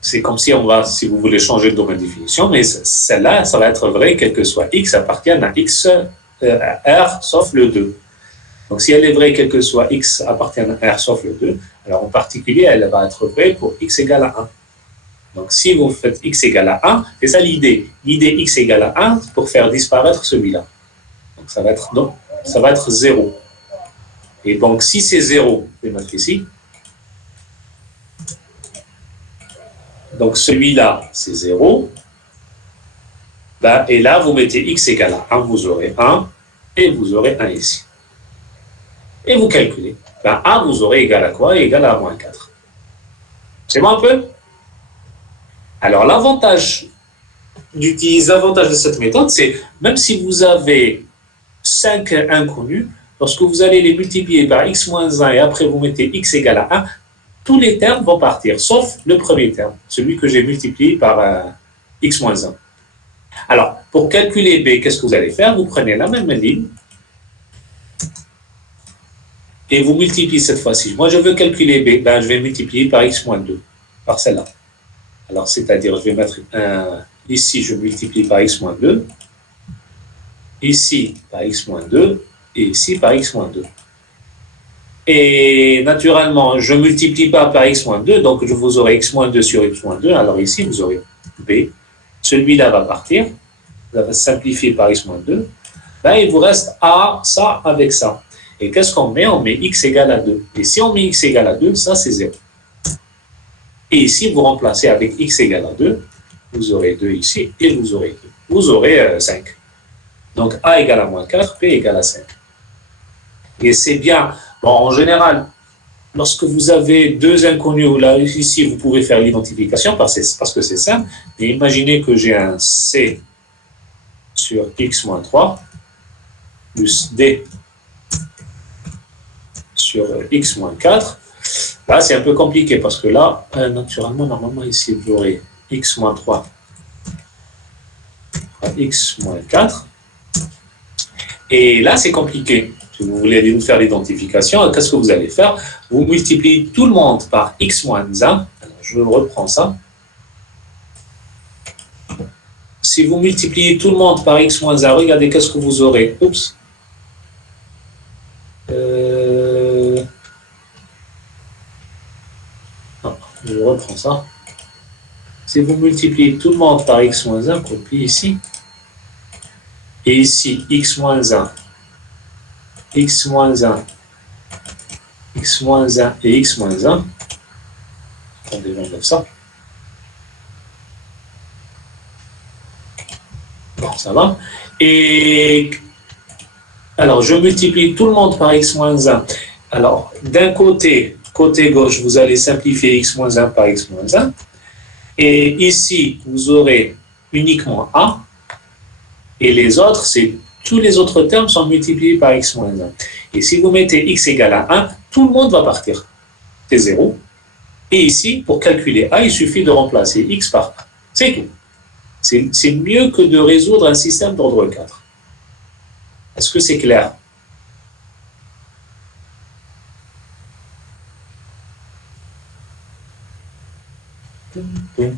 c'est comme si si vous voulez changer le domaine de définition, mais celle-là, ça va être vrai quel que soit x appartienne à x, R, sauf le 2. Donc, si elle est vraie quel que soit x appartienne à R, sauf le 2, alors en particulier, elle va être vraie pour x égale à 1. Donc, si vous faites x égale à 1, c'est ça l'idée. L'idée x égale à 1 pour faire disparaître celui-là. Donc, ça va être 0. Et donc, si c'est 0, je vais mettre ici. Donc, celui-là, c'est 0. Et là, vous mettez x égale à 1, vous aurez 1, et vous aurez 1 ici. Et vous calculez. 1, vous aurez égal à quoi? Égal à moins 4. C'est bon un peu? Alors, l'avantage de cette méthode, c'est même si vous avez 5 inconnus, lorsque vous allez les multiplier par x moins 1 et après vous mettez x égale à 1, tous les termes vont partir, sauf le premier terme, celui que j'ai multiplié par x moins 1. Alors, pour calculer b, qu'est-ce que vous allez faire? Vous prenez la même ligne et vous multipliez cette fois-ci. Moi, je veux calculer b, je vais multiplier par x moins 2, par celle-là. Alors, c'est-à-dire, je vais mettre ici, je multiplie par x moins 2, ici par x moins 2, et ici par x moins 2. Et naturellement, je ne multiplie pas par x moins 2, donc je vous aurai x moins 2 sur x moins 2, alors ici, vous aurez b. Celui-là va partir, ça va simplifier par x moins 2. Il vous reste a, ça avec ça. Et qu'est-ce qu'on met? On met x égale à 2. Et si on met x égale à 2, ça c'est 0. Et ici, vous remplacez avec x égale à 2, vous aurez 2 ici, et vous aurez 2. Vous aurez 5. Donc, a égale à moins 4, p égale à 5. Et c'est bien. Bon, en général, lorsque vous avez deux inconnus, là, ici, vous pouvez faire l'identification parce que c'est simple. Mais imaginez que j'ai un c sur x moins 3 plus d sur x moins 4. Là, c'est un peu compliqué parce que là, naturellement, normalement, ici, vous aurez x moins 3 x moins 4. Et là, c'est compliqué Si vous voulez faire l'identification, qu'est-ce que vous allez faire? Vous multipliez tout le monde par x moins 1. Alors, je reprends ça. Si vous multipliez tout le monde par x moins 1, regardez qu'est-ce que vous aurez. Oups. Non, je reprends ça. Si vous multipliez tout le monde par x moins 1, copie ici. Et ici, x moins 1, x moins 1, x moins 1 et x moins 1. Attendez, j'enlève ça. Bon, ça va. Et alors, je multiplie tout le monde par x moins 1. Alors, d'un côté gauche, vous allez simplifier x moins 1 par x moins 1. Et ici, vous aurez uniquement a. Et les autres, tous les autres termes sont multipliés par x moins 1. Et si vous mettez x égale à 1, tout le monde va partir. C'est 0. Et ici, pour calculer a, il suffit de remplacer x par 1. C'est tout. C'est mieux que de résoudre un système d'ordre 4. Est-ce que c'est clair? Je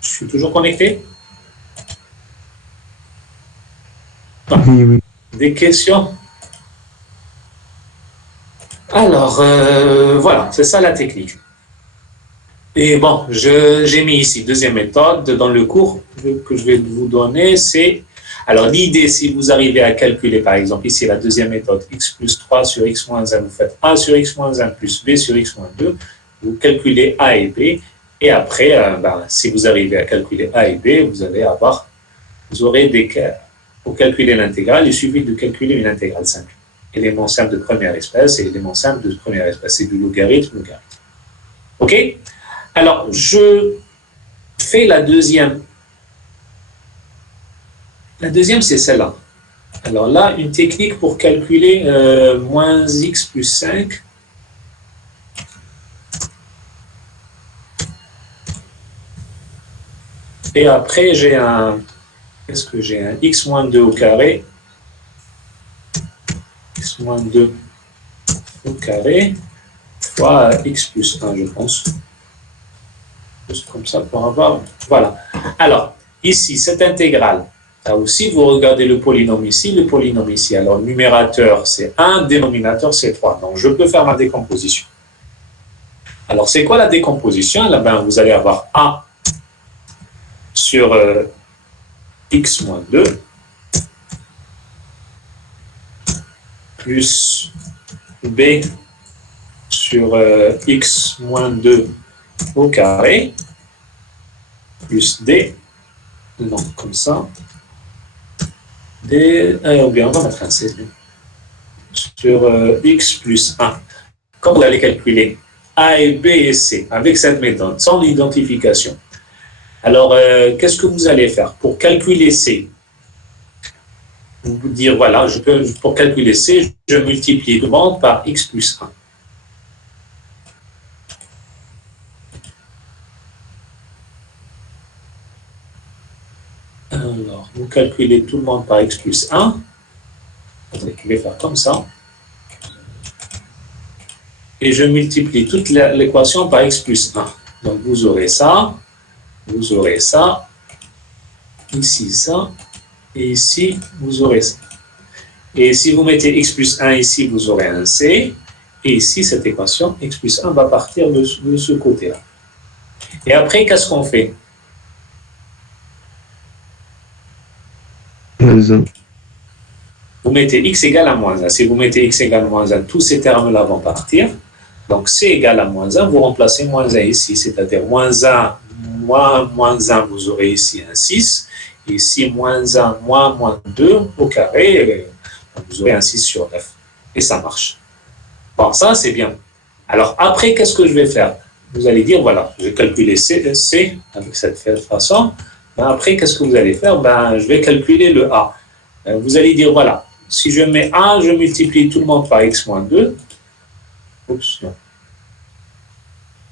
suis toujours connecté? Oui. Des questions? Alors, voilà, c'est ça la technique. Et bon, j'ai mis ici deuxième méthode dans le cours que je vais vous donner, c'est... Alors, l'idée, si vous arrivez à calculer, par exemple, ici, la deuxième méthode, x plus 3 sur x moins 1, vous faites a sur x moins 1 plus b sur x moins 2, vous calculez a et b, et après, si vous arrivez à calculer a et b, vous aurez des cas. Pour calculer l'intégrale, il suffit de calculer une intégrale simple. Élément simple de première espèce et élément simple de première espèce. C'est du logarithme. OK? Alors, je fais la deuxième. La deuxième, c'est celle-là. Alors là, une technique pour calculer moins x plus 5. Et après, j'ai un... Qu'est-ce que j'ai? Un x moins 2 au carré. X moins 2 au carré fois x plus 1, je pense. Juste comme ça pour avoir... Voilà. Alors, ici, cette intégrale, là aussi, vous regardez le polynôme ici, le polynôme ici. Alors, le numérateur, c'est 1, dénominateur, c'est 3. Donc, je peux faire ma décomposition. Alors, c'est quoi la décomposition? Là, ben, vous allez avoir a sur x moins 2 plus b sur x moins 2 au carré plus d, non, comme ça, d, ou bien on va mettre un c, sur x plus 1. Quand vous allez calculer a et b et c avec cette méthode, sans l'identification, alors qu'est-ce que vous allez faire pour calculer c? Vous vous dire, voilà, pour calculer c, je multiplie tout le monde par x plus 1. Alors, vous calculez tout le monde par x plus 1. Je vais faire comme ça. Et je multiplie toute l'équation par x plus 1. Donc, vous aurez ça, ici ça, et ici, vous aurez ça. Et si vous mettez x plus 1 ici, vous aurez un c, et ici, cette équation, x plus 1 va partir de ce côté-là. Et après, qu'est-ce qu'on fait? Vous mettez x égale à moins 1. Si vous mettez x égale à moins 1, tous ces termes-là vont partir. Donc, c égale à moins 1, vous remplacez moins 1 ici, c'est-à-dire moins 1, moins 1, vous aurez ici un 6. Et ici, moins 1, moins 2 au carré, vous aurez un 6 sur 9. Et ça marche. Bon, ça, c'est bien. Alors, après, qu'est-ce que je vais faire? Vous allez dire, voilà, je vais calculer C avec cette façon. Ben, après, qu'est-ce que vous allez faire? Ben, je vais calculer le A. Vous allez dire, voilà, si je mets A, je multiplie tout le monde par x moins 2. Oups, non.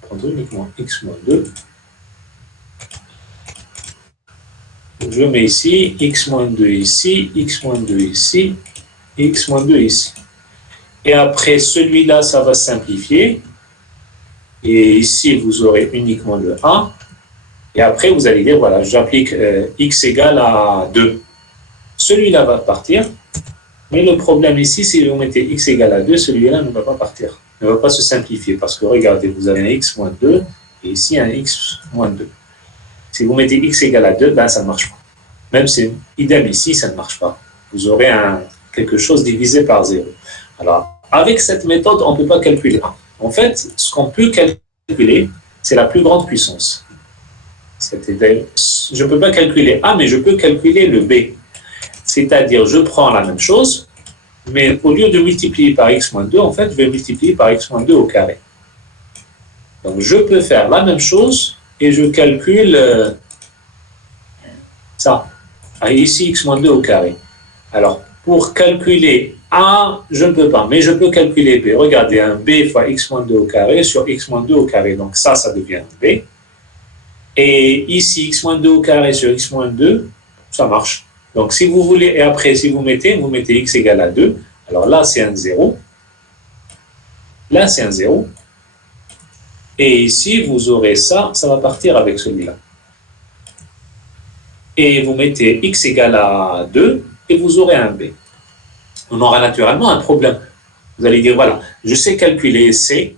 Prendre uniquement x moins 2. Je mets ici, x moins 2 ici, x moins 2 ici, x moins 2 ici. Et après, celui-là, ça va simplifier. Et ici, vous aurez uniquement le 1. Et après, vous allez dire, voilà, j'applique x égale à 2. Celui-là va partir. Mais le problème ici, si vous mettez x égale à 2, celui-là ne va pas partir. Ne va pas se simplifier. Parce que regardez, vous avez un x moins 2 et ici un x moins 2. Si vous mettez x égale à 2, ben, ça ne marche pas. Même si idem ici, ça ne marche pas. Vous aurez quelque chose divisé par 0. Alors, avec cette méthode, on ne peut pas calculer A. En fait, ce qu'on peut calculer, c'est la plus grande puissance. Je ne peux pas calculer A, mais je peux calculer le B. C'est-à-dire, je prends la même chose, mais au lieu de multiplier par x moins 2, en fait, je vais multiplier par x moins 2 au carré. Donc, je peux faire la même chose et je calcule ça. Ici, x moins 2 au carré. Alors, pour calculer A, je ne peux pas, mais je peux calculer B. Regardez, un B fois x moins 2 au carré sur x moins 2 au carré. Donc, ça devient un B. Et ici, x moins 2 au carré sur x moins 2, ça marche. Donc, si vous voulez, et après, si vous mettez x égale à 2. Alors là, c'est un 0. Là, c'est un 0. Et ici, vous aurez ça va partir avec celui-là. Et vous mettez x égale à 2, et vous aurez un b. On aura naturellement un problème. Vous allez dire, voilà, je sais calculer C,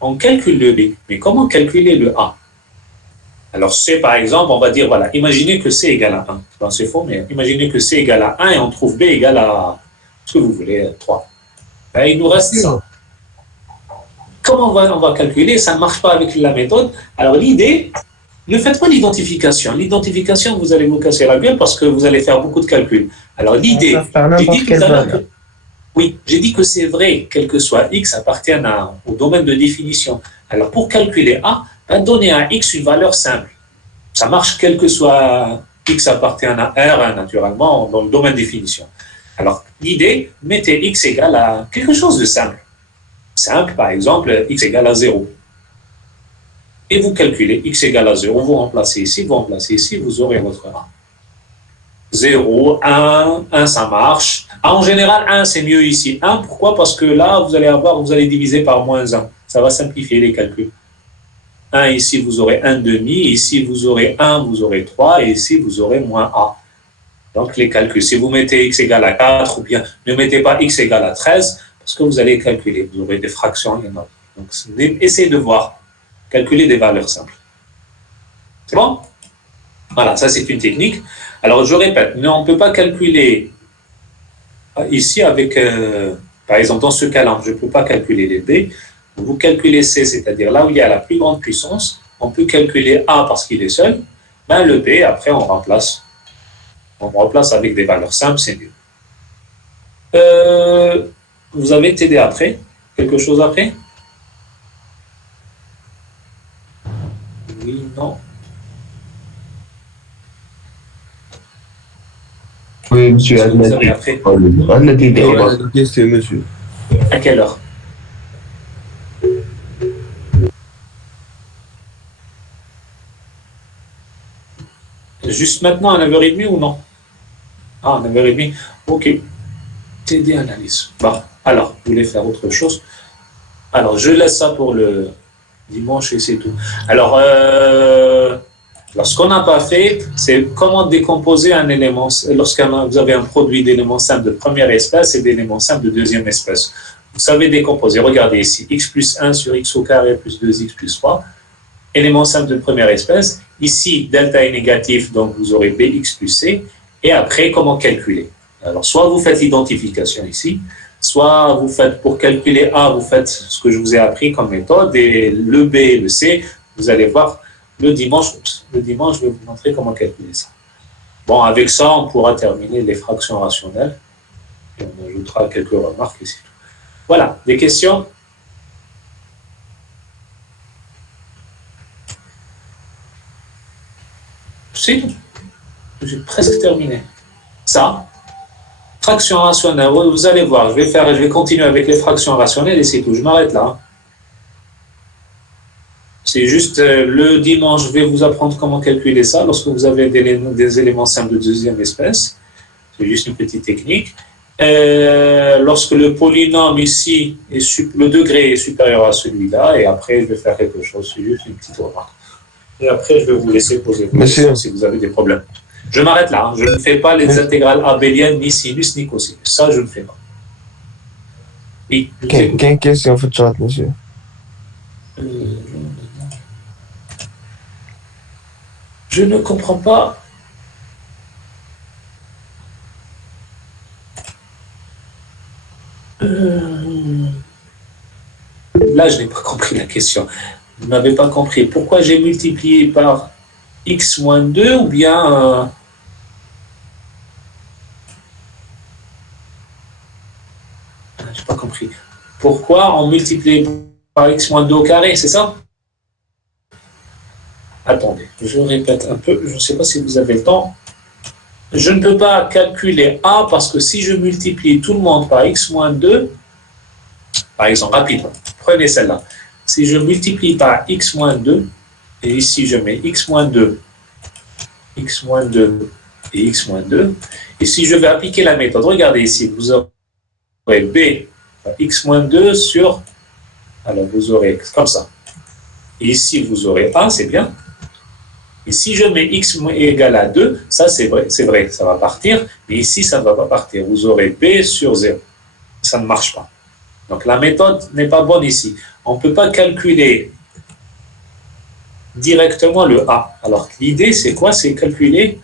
on calcule le B, mais comment calculer le A? Alors C, par exemple, on va dire, voilà, imaginez que C égale à 1. Enfin, c'est faux, mais imaginez que C égale à 1 et on trouve B égale à, ce que vous voulez, 3. Ben, il nous reste ça. Comment on va calculer? Ça ne marche pas avec la méthode. Alors l'idée, ne faites pas l'identification. L'identification, vous allez vous casser la gueule parce que vous allez faire beaucoup de calculs. Alors l'idée, j'ai dit tout à l'heure que, oui, j'ai dit que c'est vrai, quel que soit x, appartient au domaine de définition. Alors pour calculer A, donner à x une valeur simple. Ça marche quel que soit x appartient à R, naturellement, dans le domaine de définition. Alors l'idée, mettez x égale à quelque chose de simple. Simple, par exemple, x égale à 0. Et vous calculez x égale à 0, vous remplacez ici, vous aurez votre A. 0, 1, ça marche. En général, 1, c'est mieux ici. 1, pourquoi? Parce que là, vous allez diviser par moins 1. Ça va simplifier les calculs. 1, ici, vous aurez 1 demi. Ici, vous aurez 1, vous aurez 3. Et ici, vous aurez moins A. Donc, les calculs. Si vous mettez x égale à 4, ou bien ne mettez pas x égale à 13, parce que vous allez calculer. Vous aurez des fractions énormes. Donc, essayez de voir. Calculer des valeurs simples. C'est bon? Voilà, ça c'est une technique. Alors je répète, mais on ne peut pas calculer ici avec, par exemple dans ce cas-là, je ne peux pas calculer les B. Vous calculez C, c'est-à-dire là où il y a la plus grande puissance, on peut calculer A parce qu'il est seul, ben le B, après on remplace. On remplace avec des valeurs simples, c'est mieux. Vous avez TD après? Quelque chose après? Oui, non. Oui, monsieur. Qu'est-ce que vous avez après? Question, monsieur. À quelle heure? Juste maintenant à 9h30 ou non? Ah, 9h30. Ok. TD analyse. Bon, alors, vous voulez faire autre chose? Alors, je laisse ça pour le dimanche et c'est tout. Alors, ce qu'on n'a pas fait, c'est comment décomposer un élément lorsque vous avez un produit d'éléments simples de première espèce et d'éléments simples de deuxième espèce. Vous savez décomposer. Regardez ici, x plus 1 sur x au carré plus 2x plus 3. Éléments simples de première espèce. Ici, delta est négatif, donc vous aurez bx plus c. Et après, comment calculer? Alors, soit vous faites l'identification ici, soit vous faites, pour calculer A, vous faites ce que je vous ai appris comme méthode, et le B et le C, vous allez voir le dimanche, je vais vous montrer comment calculer ça. Bon, avec ça, on pourra terminer les fractions rationnelles, et on ajoutera quelques remarques ici. Voilà, des questions? C'est tout. J'ai presque terminé. Ça, fraction rationnelle, vous allez voir, je vais continuer avec les fractions rationnelles et c'est tout, je m'arrête là. C'est juste le dimanche, je vais vous apprendre comment calculer ça lorsque vous avez des éléments simples de deuxième espèce. C'est juste une petite technique. lorsque le polynôme ici, le degré est supérieur à celui-là, et après je vais faire quelque chose, c'est juste une petite remarque. Et après je vais vous laisser poser vos questions si vous avez des problèmes. Je m'arrête là, hein. Je ne fais pas les intégrales abéliennes, ni sinus, ni cosinus. Ça, je ne fais pas. Oui, Quelle question voor het chat, monsieur? Je ne comprends pas. Là, je n'ai pas compris la question. Vous n'avez pas compris. Pourquoi j'ai multiplié par x moins 2 ou bien... Je n'ai pas compris. Pourquoi on multiplie par x moins 2 au carré, c'est ça? Attendez, je répète un peu. Je ne sais pas si vous avez le temps. Je ne peux pas calculer A parce que si je multiplie tout le monde par x moins 2, par exemple, rapidement, prenez celle-là. Si je multiplie par x moins 2, et ici je mets x moins 2 et x moins 2, et si je vais appliquer la méthode, regardez ici, vous aurez b x moins 2 sur, alors vous aurez comme ça. Et ici vous aurez a, c'est bien. Et si je mets x égale à 2, ça c'est vrai, ça va partir, mais ici ça ne va pas partir. Vous aurez b sur 0. Ça ne marche pas. Donc la méthode n'est pas bonne ici. On ne peut pas calculer directement le A. Alors l'idée c'est quoi? C'est calculer,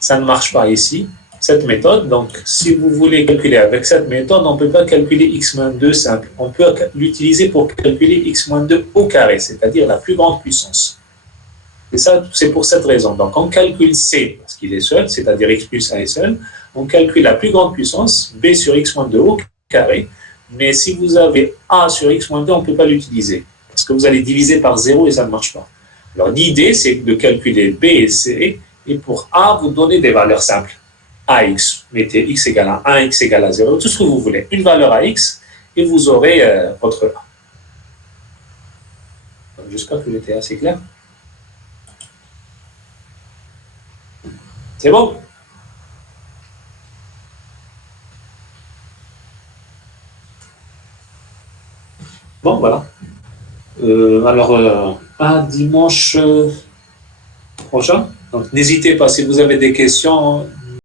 ça ne marche pas ici, cette méthode. Donc si vous voulez calculer avec cette méthode, on ne peut pas calculer x-2 simple. On peut l'utiliser pour calculer x-2 au carré, c'est-à-dire la plus grande puissance. Et ça, c'est pour cette raison. Donc on calcule C, parce qu'il est seul, c'est-à-dire x plus 1 est seul. On calcule la plus grande puissance, b sur x-2 au carré. Mais si vous avez a sur x-2, on ne peut pas l'utiliser. Parce que vous allez diviser par 0 et ça ne marche pas. Alors l'idée, c'est de calculer b et c. Et pour a, vous donnez des valeurs simples. AX, mettez x égale à 1, x égale à 0, tout ce que vous voulez. Une valeur à x, et vous aurez votre a. J'espère que j'étais assez clair. C'est bon? Bon, voilà. Alors, à dimanche prochain. Donc, n'hésitez pas, si vous avez des questions,